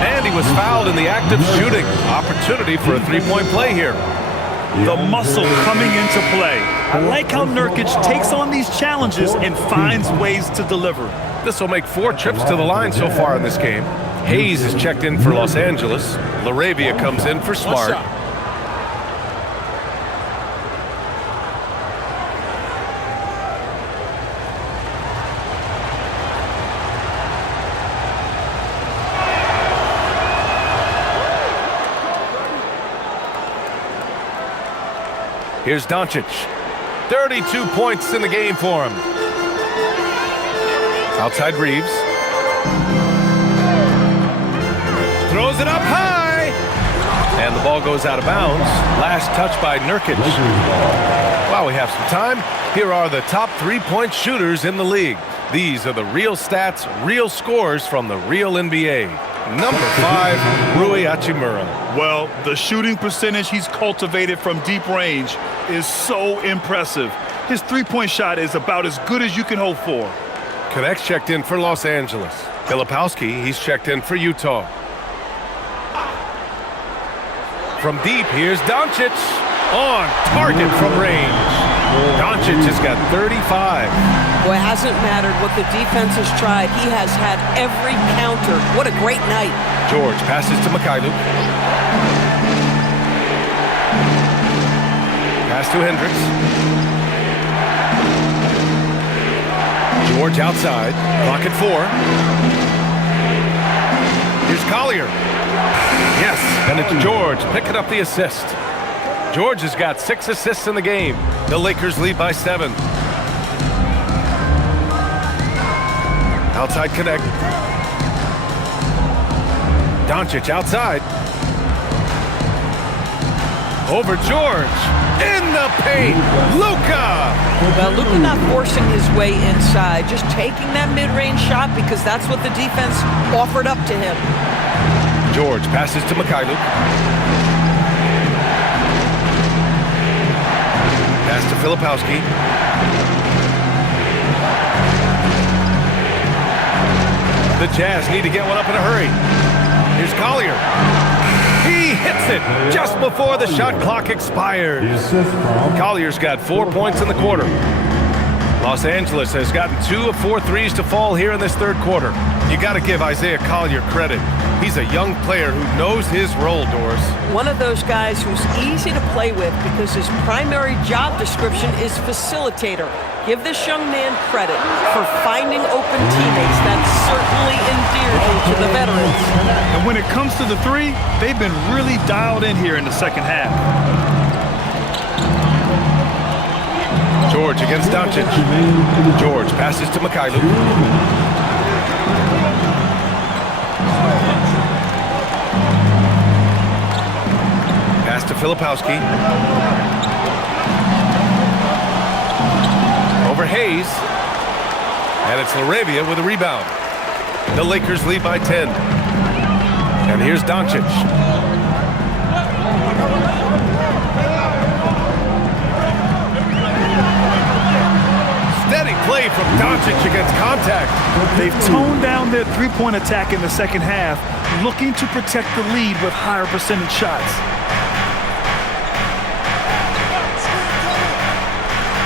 And he was fouled in the act of shooting. Opportunity for a 3-point play here. The muscle coming into play. I like how Nurkic takes on these challenges and finds ways to deliver. This will make 4 trips to the line so far in this game. Hayes is checked in for Los Angeles. LaRavia comes in for Smart. Here's Doncic. 32 points in the game for him. Outside Reeves. Throws it up high. And the ball goes out of bounds. Last touch by Nurkic. While we have some time, here are the top 3-point shooters in the league. These are the real stats, real scores from the real NBA. Number 5, Rui Hachimura. Well, the shooting percentage he's cultivated from deep range is so impressive. His three-point shot is about as good as you can hope for. Connects checked in for Los Angeles. Filipowski, he's checked in for Utah. From deep, here's Doncic. On target from range. Doncic has got 35. Boy, it hasn't mattered what the defense has tried. He has had every counter. What a great night. George passes to Mikhailuk. Pass to Hendricks. George outside. Clock at 4. Here's Collier. Yes, and it's George picking up the assist. George has got 6 assists in the game. The Lakers lead by 7. Outside connect. Doncic outside. Over George. In the paint. Luka. Well, Luka not forcing his way inside, just taking that mid-range shot because that's what the defense offered up to him. George passes to Mikhailuk. Pass to Filipowski. The Jazz need to get one up in a hurry. Here's Collier. He hits it just before the shot clock expires. Collier's got 4 points in the quarter. Los Angeles has gotten 2 of 4 threes to fall here in this third quarter. You got to give Isaiah Collier credit. He's a young player who knows his role, Doris. One of those guys who's easy to play with because his primary job description is facilitator. Give this young man credit for finding open teammates. That certainly endeared him to the veterans. And when it comes to the three, they've been really dialed in here in the second half. George against Doncic. George passes to Mikhailuk. Pass to Filipowski. Over Hayes. And it's LaRavia with a rebound. The Lakers lead by 10. And here's Doncic. Steady play from Doncic against contact. They've toned down their three-point attack in the second half, looking to protect the lead with higher percentage shots.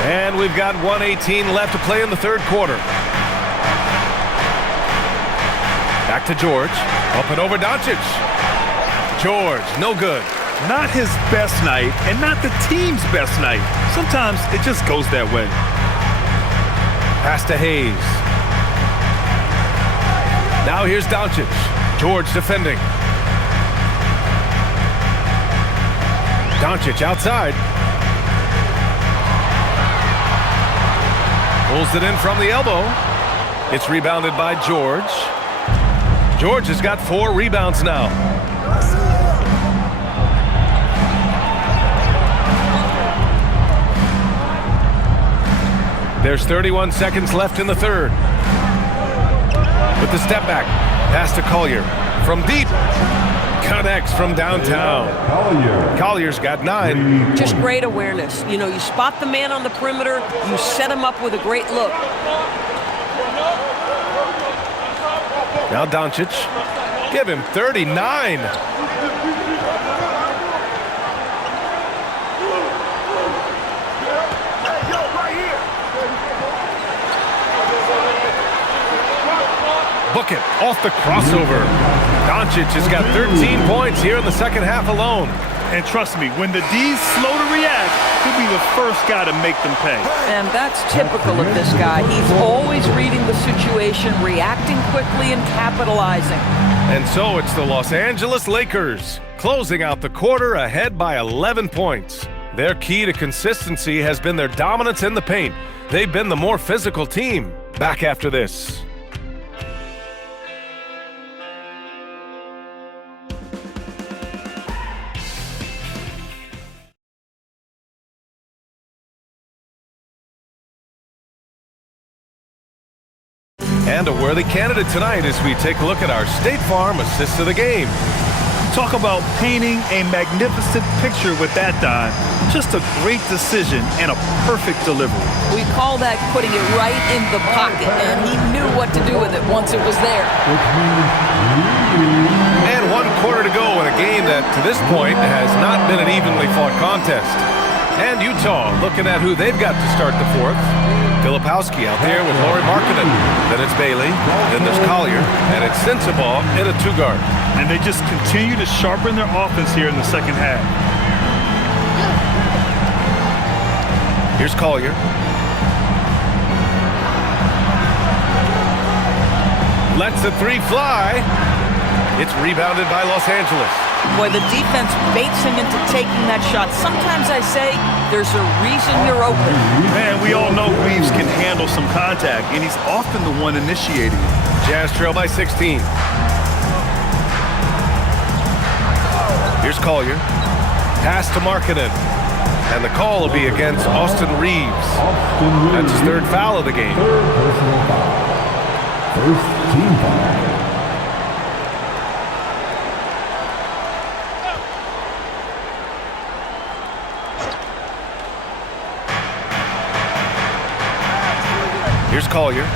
And we've got 1:18 left to play in the third quarter. Back to George. Up and over Doncic. George, no good. Not his best night, and not the team's best night. Sometimes it just goes that way. Pass to Hayes. Now here's Doncic. George defending. Doncic outside. Pulls it in from the elbow. It's rebounded by George. George has got 4 rebounds now. There's 31 seconds left in the third. With the step back. Pass to Collier. From deep. Connects from downtown. Collier's got 9. Just great awareness. You know, you spot the man on the perimeter, you set him up with a great look. Now Doncic. Give him 39. Book it off the crossover. Doncic has got 13 points here in the second half alone. And trust me, when the D's slow to react, he'll be the first guy to make them pay. And that's typical of this guy. He's always reading the situation, reacting quickly, and capitalizing. And so it's the Los Angeles Lakers, closing out the quarter ahead by 11 points. Their key to consistency has been their dominance in the paint. They've been the more physical team. Back after this. And a worthy candidate tonight as we take a look at our State Farm assist of the game. Talk about painting a magnificent picture with that dime. Just a great decision and a perfect delivery. We call that putting it right in the pocket, and he knew what to do with it once it was there. And 1 quarter to go in a game that, to this point, has not been an evenly fought contest. And Utah looking at who they've got to start the fourth. Filipowski out there with Lauri Markkanen. Then it's Bailey. Then there's Collier. And it's Sensabaugh in a 2-guard. And they just continue to sharpen their offense here in the second half. Here's Collier. Lets the 3 fly. It's rebounded by Los Angeles. Boy, the defense baits him into taking that shot. Sometimes I say there's a reason you're open. Man, we all know Reeves can handle some contact, and he's often the one initiating it. Jazz trail by 16. Here's Collier. Pass to Markkanen. And the call will be against Austin Reeves. That's his 3rd foul of the game. Third personal foul. First team foul. Here's Collier.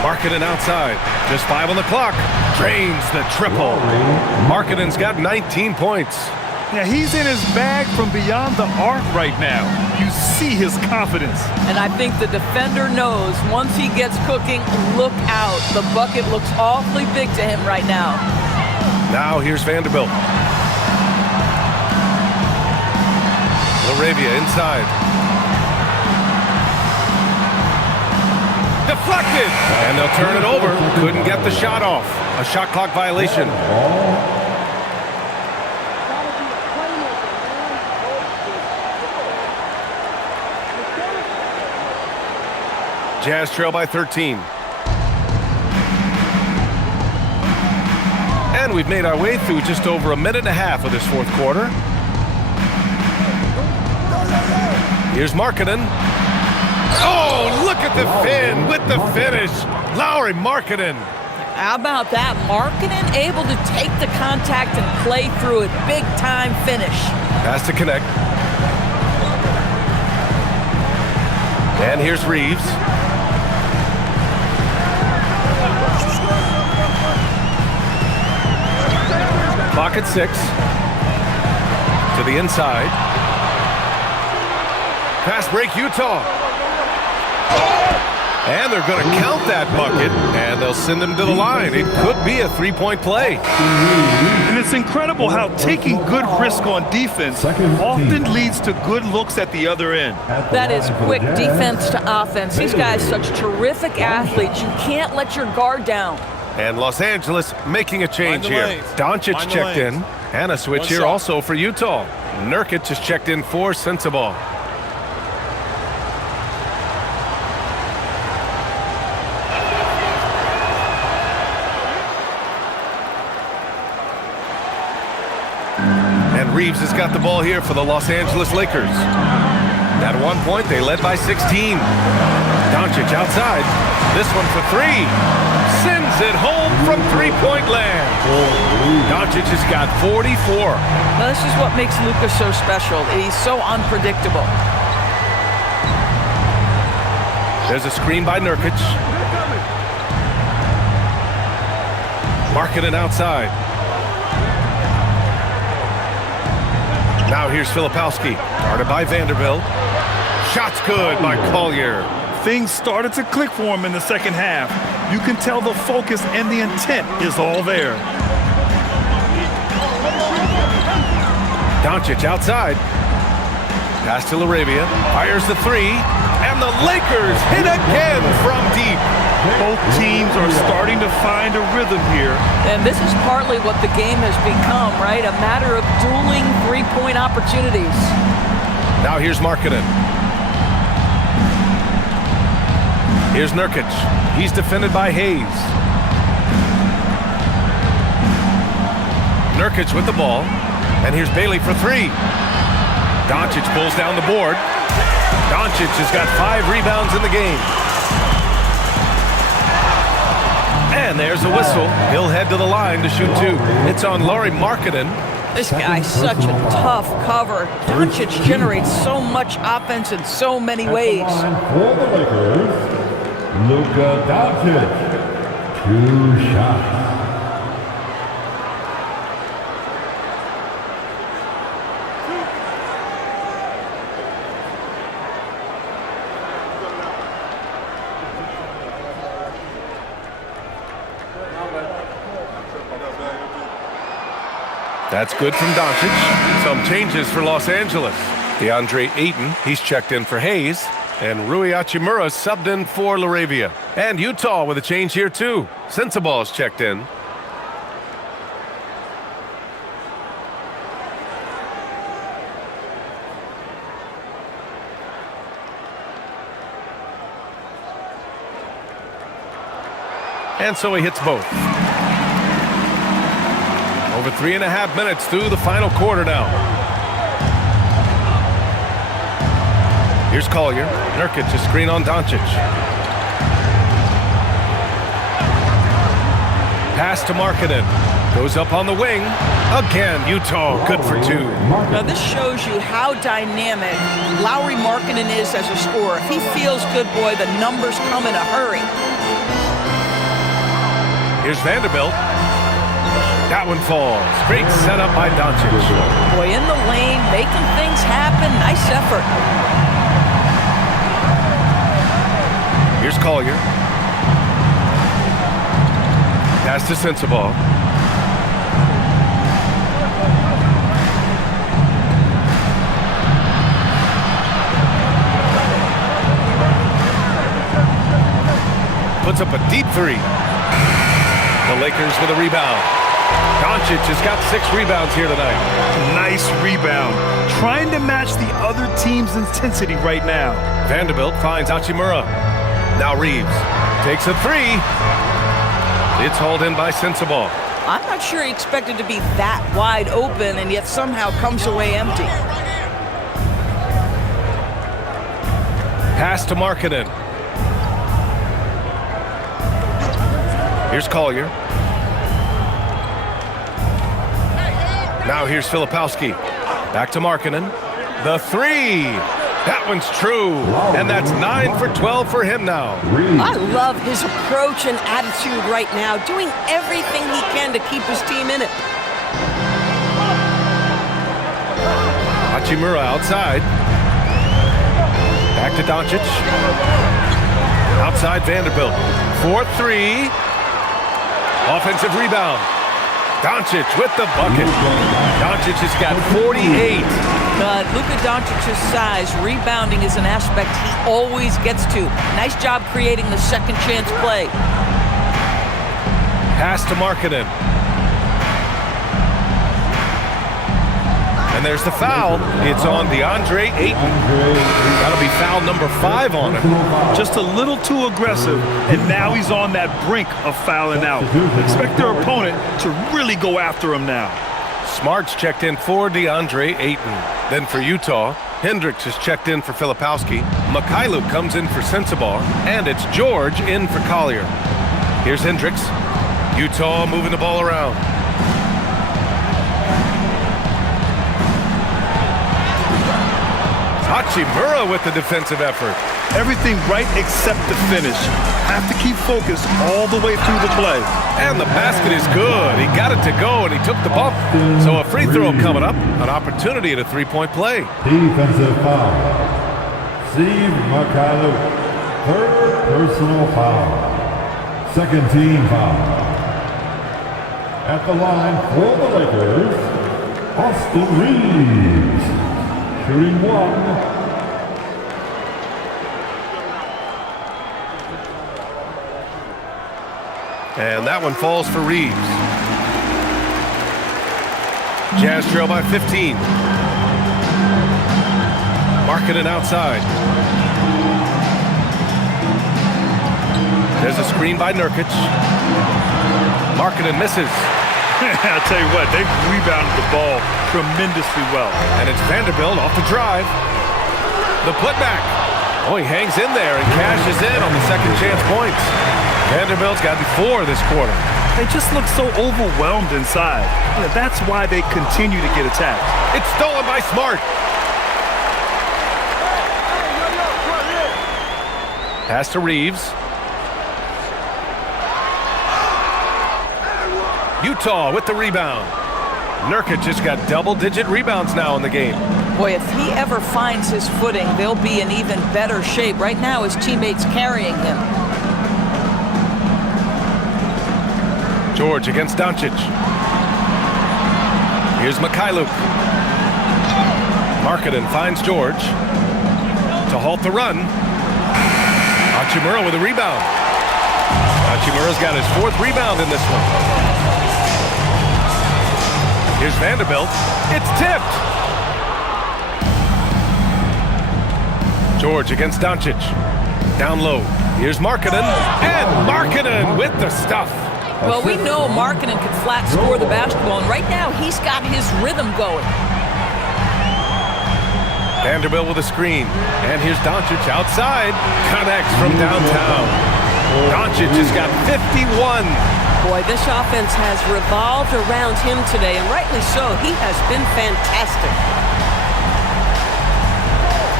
Markkanen outside. Just 5 on the clock. Drains the triple. Markkanen's got 19 points. Yeah, he's in his bag from beyond the arc right now. You see his confidence. And I think the defender knows once he gets cooking, look out. The bucket looks awfully big to him right now. Now here's Vanderbilt. Laravia inside. Deflected! And they'll turn it over. Couldn't get the shot off. A shot clock violation. Jazz trail by 13. And we've made our way through just over a minute and a half of this 4th quarter. Here's Markkanen. Oh, look at the fin with the finish. Lauri Markkanen. How about that? Markkanen able to take the contact and play through it. Big time finish. Has to connect. And here's Reeves. Clock at 6. To the inside. Fast break Utah. And they're going to count that bucket, and they'll send him to the line. It could be a 3-point play. And it's incredible how taking good risk on defense often leads to good looks at the other end. That is quick defense to offense. These guys such terrific athletes. You can't let your guard down. And Los Angeles making a change here. Doncic checked in, and a switch here also for Utah. Nurkic has checked in for Sensabaugh. Reeves has got the ball here for the Los Angeles Lakers. At one point, they led by 16. Doncic outside. This one for 3. Sends it home from 3-point land. Doncic has got 44. Well, this is what makes Luka so special. He's so unpredictable. There's a screen by Nurkic. Markkanen outside. Now here's Filipowski, guarded by Vanderbilt. Shot's good by Collier. Things started to click for him in the second half. You can tell the focus and the intent is all there. Doncic outside. Pass to Laravia. Fires the 3. And the Lakers hit again from deep. Both teams are starting to find a rhythm here. And this is partly what the game has become, right? A matter of dueling 3-point opportunities. Now here's Markkanen. Here's Nurkic. He's defended by Hayes. Nurkic with the ball. And here's Bailey for 3. Doncic pulls down the board. Doncic has got 5 rebounds in the game. And there's a whistle. He'll head to the line to shoot 2. It's on Lauri Markkanen. This guy's such a tough cover. Doncic generates so much offense in so many ways. For the Lakers, Luka Doncic. 2 shots. That's good from Doncic. Some changes for Los Angeles. DeAndre Ayton, he's checked in for Hayes. And Rui Hachimura subbed in for LaRavia. And Utah with a change here too. Sensabal's checked in. And so he hits both. Over 3.5 minutes through the final quarter now. Here's Collier. Nurkic a screen on Doncic. Pass to Markkanen. Goes up on the wing. Again, Utah good for 2. Now this shows you how dynamic Lauri Markkanen is as a scorer. If he feels good, boy, the numbers come in a hurry. Here's Vanderbilt. That one falls. Great setup by Doncic. Boy, in the lane, making things happen. Nice effort. Here's Collier. Pass to Sensabaugh. Puts up a deep 3. The Lakers with a rebound. Doncic has got 6 rebounds here tonight. Nice rebound. Trying to match the other team's intensity right now. Vanderbilt finds Hachimura. Now Reeves takes a 3. It's hauled in by Sensabaugh. I'm not sure he expected to be that wide open and yet somehow comes away empty. Pass to Markkanen. Here's Collier. Now here's Filipowski. Back to Markkanen. The 3. That one's true. And that's 9 for 12 for him now. I love his approach and attitude right now, doing everything he can to keep his team in it. Hachimura outside. Back to Doncic. Outside Vanderbilt. 4-3. Offensive rebound. Doncic with the bucket. Doncic has got 48. Luka Doncic's size, rebounding is an aspect he always gets to. Nice job creating the second chance play. Pass to Markkanen. And there's the foul. It's on DeAndre Ayton. That'll be foul number 5 on him. Just a little too aggressive, and now he's on that brink of fouling out. Expect their opponent to really go after him now. Smart's checked in for DeAndre Ayton. Then for Utah, Hendricks is checked in for Filipowski. Mikhailuk comes in for Sensabaugh. And it's George in for Collier. Here's Hendricks. Utah moving the ball around. Hachimura with the defensive effort. Everything right except the finish. Have to keep focused all the way through the play. And the basket is good. He got it to go, and he took the bump. So a free throw coming up. An opportunity at a 3-point play. Defensive foul. Steve Mikhailuk. 3rd personal foul. 2nd team foul. At the line for the Lakers, Austin Reeves. Shooting 1. And that one falls for Reeves. Jazz trail by 15. Markkanen outside. There's a screen by Nurkic. Markkanen misses. I'll tell you what, they've rebounded the ball tremendously well. And it's Vanderbilt off the drive. The putback. Oh, he hangs in there and cashes in on the second chance points. Vanderbilt's got 4 this quarter. They just look so overwhelmed inside. That's why they continue to get attacked. It's stolen by Smart. Pass to Reeves. Utah with the rebound. Nurkic has got double-digit rebounds now in the game. Boy, if he ever finds his footing, they'll be in even better shape. Right now, his teammates carrying him. George against Doncic. Here's Mikhailuk. Markkanen finds George to halt the run. Hachimura with a rebound. Hachimura's got his 4th rebound in this one. Here's Vanderbilt. It's tipped. George against Doncic. Down low. Here's Markkanen. And Markkanen with the stuff. Well, we know Markkanen can flat score the basketball, and right now he's got his rhythm going. Vanderbilt with a screen. And here's Doncic outside. Connects from downtown. Doncic has got 51. Boy, this offense has revolved around him today, and rightly so. He has been fantastic.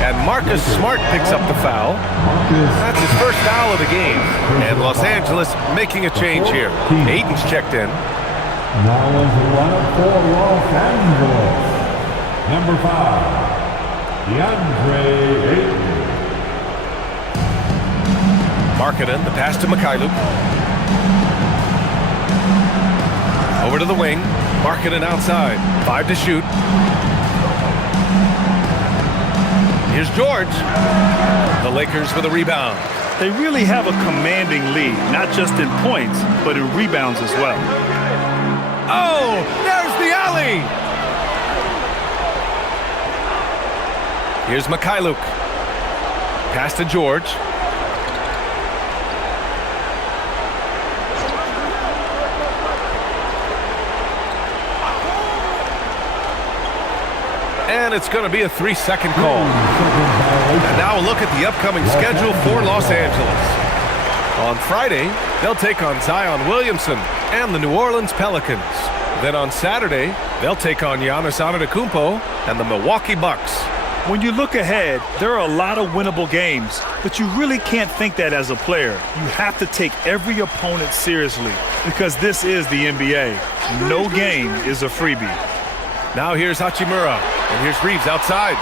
And Marcus Smart picks up the foul. That's his first foul of the game. And Los Angeles making a change here. Aiton's checked in. Now is the lineup for Los Angeles. Number 5, DeAndre Ayton. Markkanen, the pass to Mikhailuk. Over to the wing. Markkanen outside. 5 to shoot. Here's George. The Lakers with a rebound. They really have a commanding lead, not just in points, but in rebounds as well. Oh, there's the alley. Here's Mikhailuk. Pass to George. And it's going to be a 3-second call. And now a look at the upcoming schedule for Los Angeles. On Friday, they'll take on Zion Williamson and the New Orleans Pelicans. Then on Saturday, they'll take on Giannis Antetokounmpo and the Milwaukee Bucks. When you look ahead, there are a lot of winnable games, but you really can't think that as a player. You have to take every opponent seriously because this is the NBA. No game is a freebie. Now here's Hachimura, and here's Reeves outside.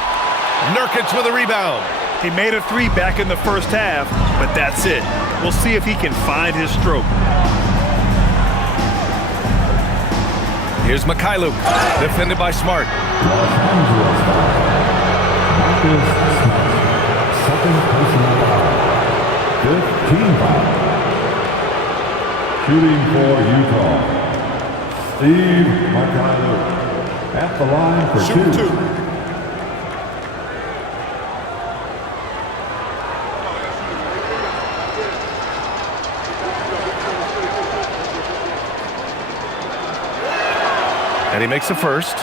Nurkic with a rebound. He made a 3 back in the first half, but that's it. We'll see if he can find his stroke. Here's Mikhailuk, defended by Smart. Los Angeles foul. Marcus Smart. Second personal foul. 15 foul. Shooting for Utah. Steve Mikhailuk. At the line for 2. And he makes the first.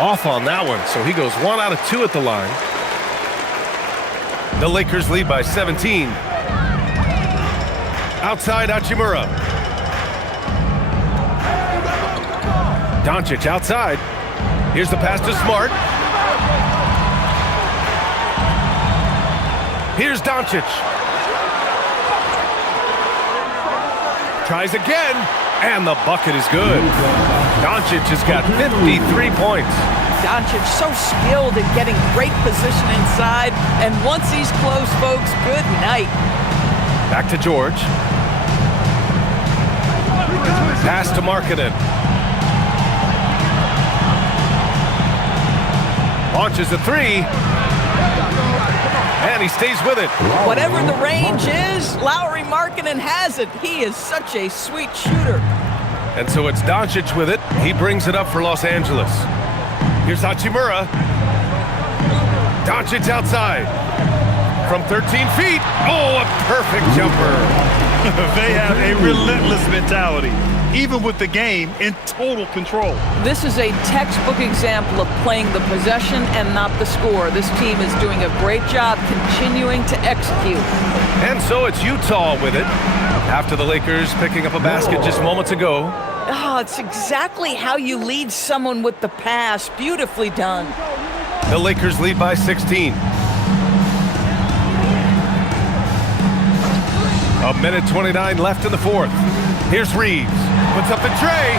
Off on that one, so he goes 1 out of 2 at the line. The Lakers lead by 17. Outside Hachimura. Doncic outside. Here's the pass to Smart. Here's Doncic. Tries again, and the bucket is good. Doncic has got 53 points. Doncic so skilled in getting great position inside, and once he's close, folks, good night. Back to George. Pass to Markkanen. Launches a 3. And he stays with it. Whatever the range is, Lauri Markkanen has it. He is such a sweet shooter. And so it's Doncic with it. He brings it up for Los Angeles. Here's Hachimura. Doncic outside. From 13 feet. Oh, a perfect jumper. They have a relentless mentality, even with the game in total control. This is a textbook example of playing the possession and not the score. This team is doing a great job continuing to execute. And so it's Utah with it. After the Lakers picking up a basket just moments ago. Oh, it's exactly how you lead someone with the pass. Beautifully done. The Lakers lead by 16. A minute 29 left in the fourth. Here's Reeves. Puts up the tray.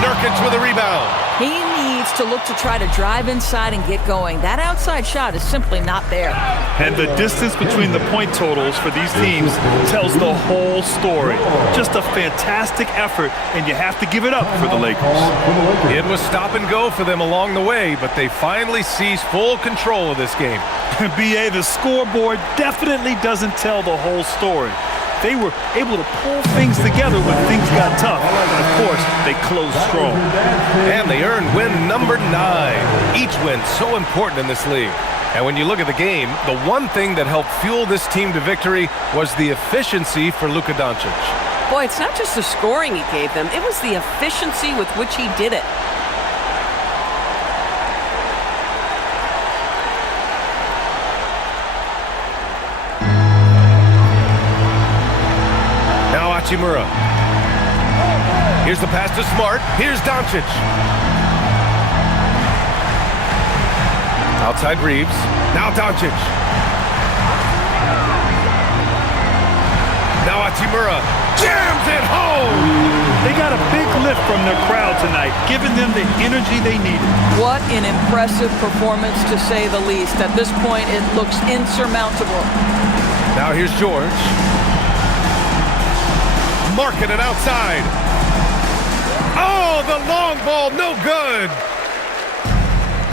Nurkic with a rebound. He needs to look to try to drive inside and get going. That outside shot is simply not there. And the distance between the point totals for these teams tells the whole story. Just a fantastic effort, and you have to give it up for the Lakers. It was stop and go for them along the way, but they finally seized full control of this game. BA, the scoreboard definitely doesn't tell the whole story. They were able to pull things together when things got tough. And of course, they closed strong. And they earned win number 9. Each win so important in this league. And when you look at the game, the one thing that helped fuel this team to victory was the efficiency for Luka Doncic. Boy, it's not just the scoring he gave them. It was the efficiency with which he did it. Hachimura. Here's the pass to Smart. Here's Doncic. Outside Reeves. Now Doncic. Now Hachimura. Jams it home! They got a big lift from their crowd tonight, giving them the energy they needed. What an impressive performance, to say the least. At this point, it looks insurmountable. Now here's George. Marking it outside. Oh, the long ball, no good.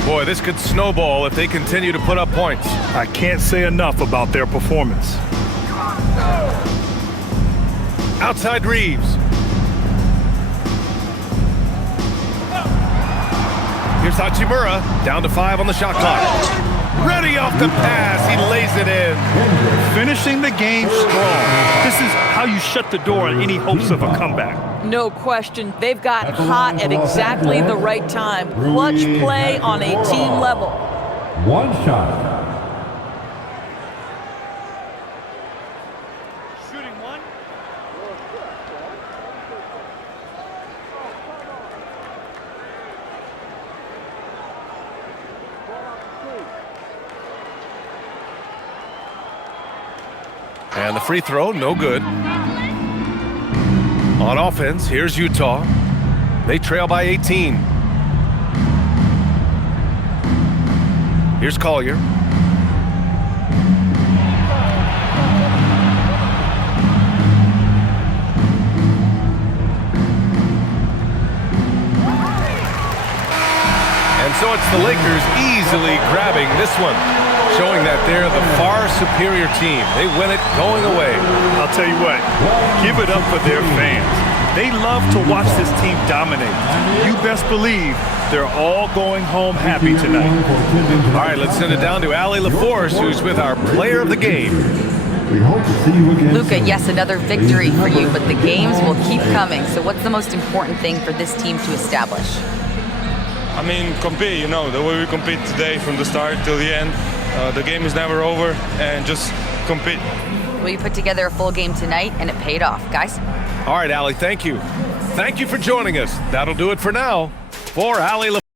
Boy, this could snowball if they continue to put up points. I can't say enough about their performance. Outside Reeves. Here's Hachimura, down to 5 on the shot clock. Ready off the pass, he lays it in. Finishing the game strong. This is how you shut the door on any hopes of a comeback. No question. They've got hot at exactly the right time. Clutch play on a team level. One shot. Shooting one. And the free throw, no good. On offense, here's Utah. They trail by 18. Here's Collier. And so it's the Lakers easily grabbing this one, showing that they're the far superior team. They win it going away. I'll tell you what, give it up for their fans. They love to watch this team dominate. You best believe they're all going home happy tonight. All right, let's send it down to Allie LaForce, who's with our player of the game. We hope to see you again. Luka, yes, another victory for you, but the games will keep coming. So what's the most important thing for this team to establish? I mean, compete, the way we compete today from the start till the end. The game is never over, and just compete. Well, you put together a full game tonight, and it paid off. Guys? All right, Allie, thank you. Thank you for joining us. That'll do it for now. For Allie LaForce.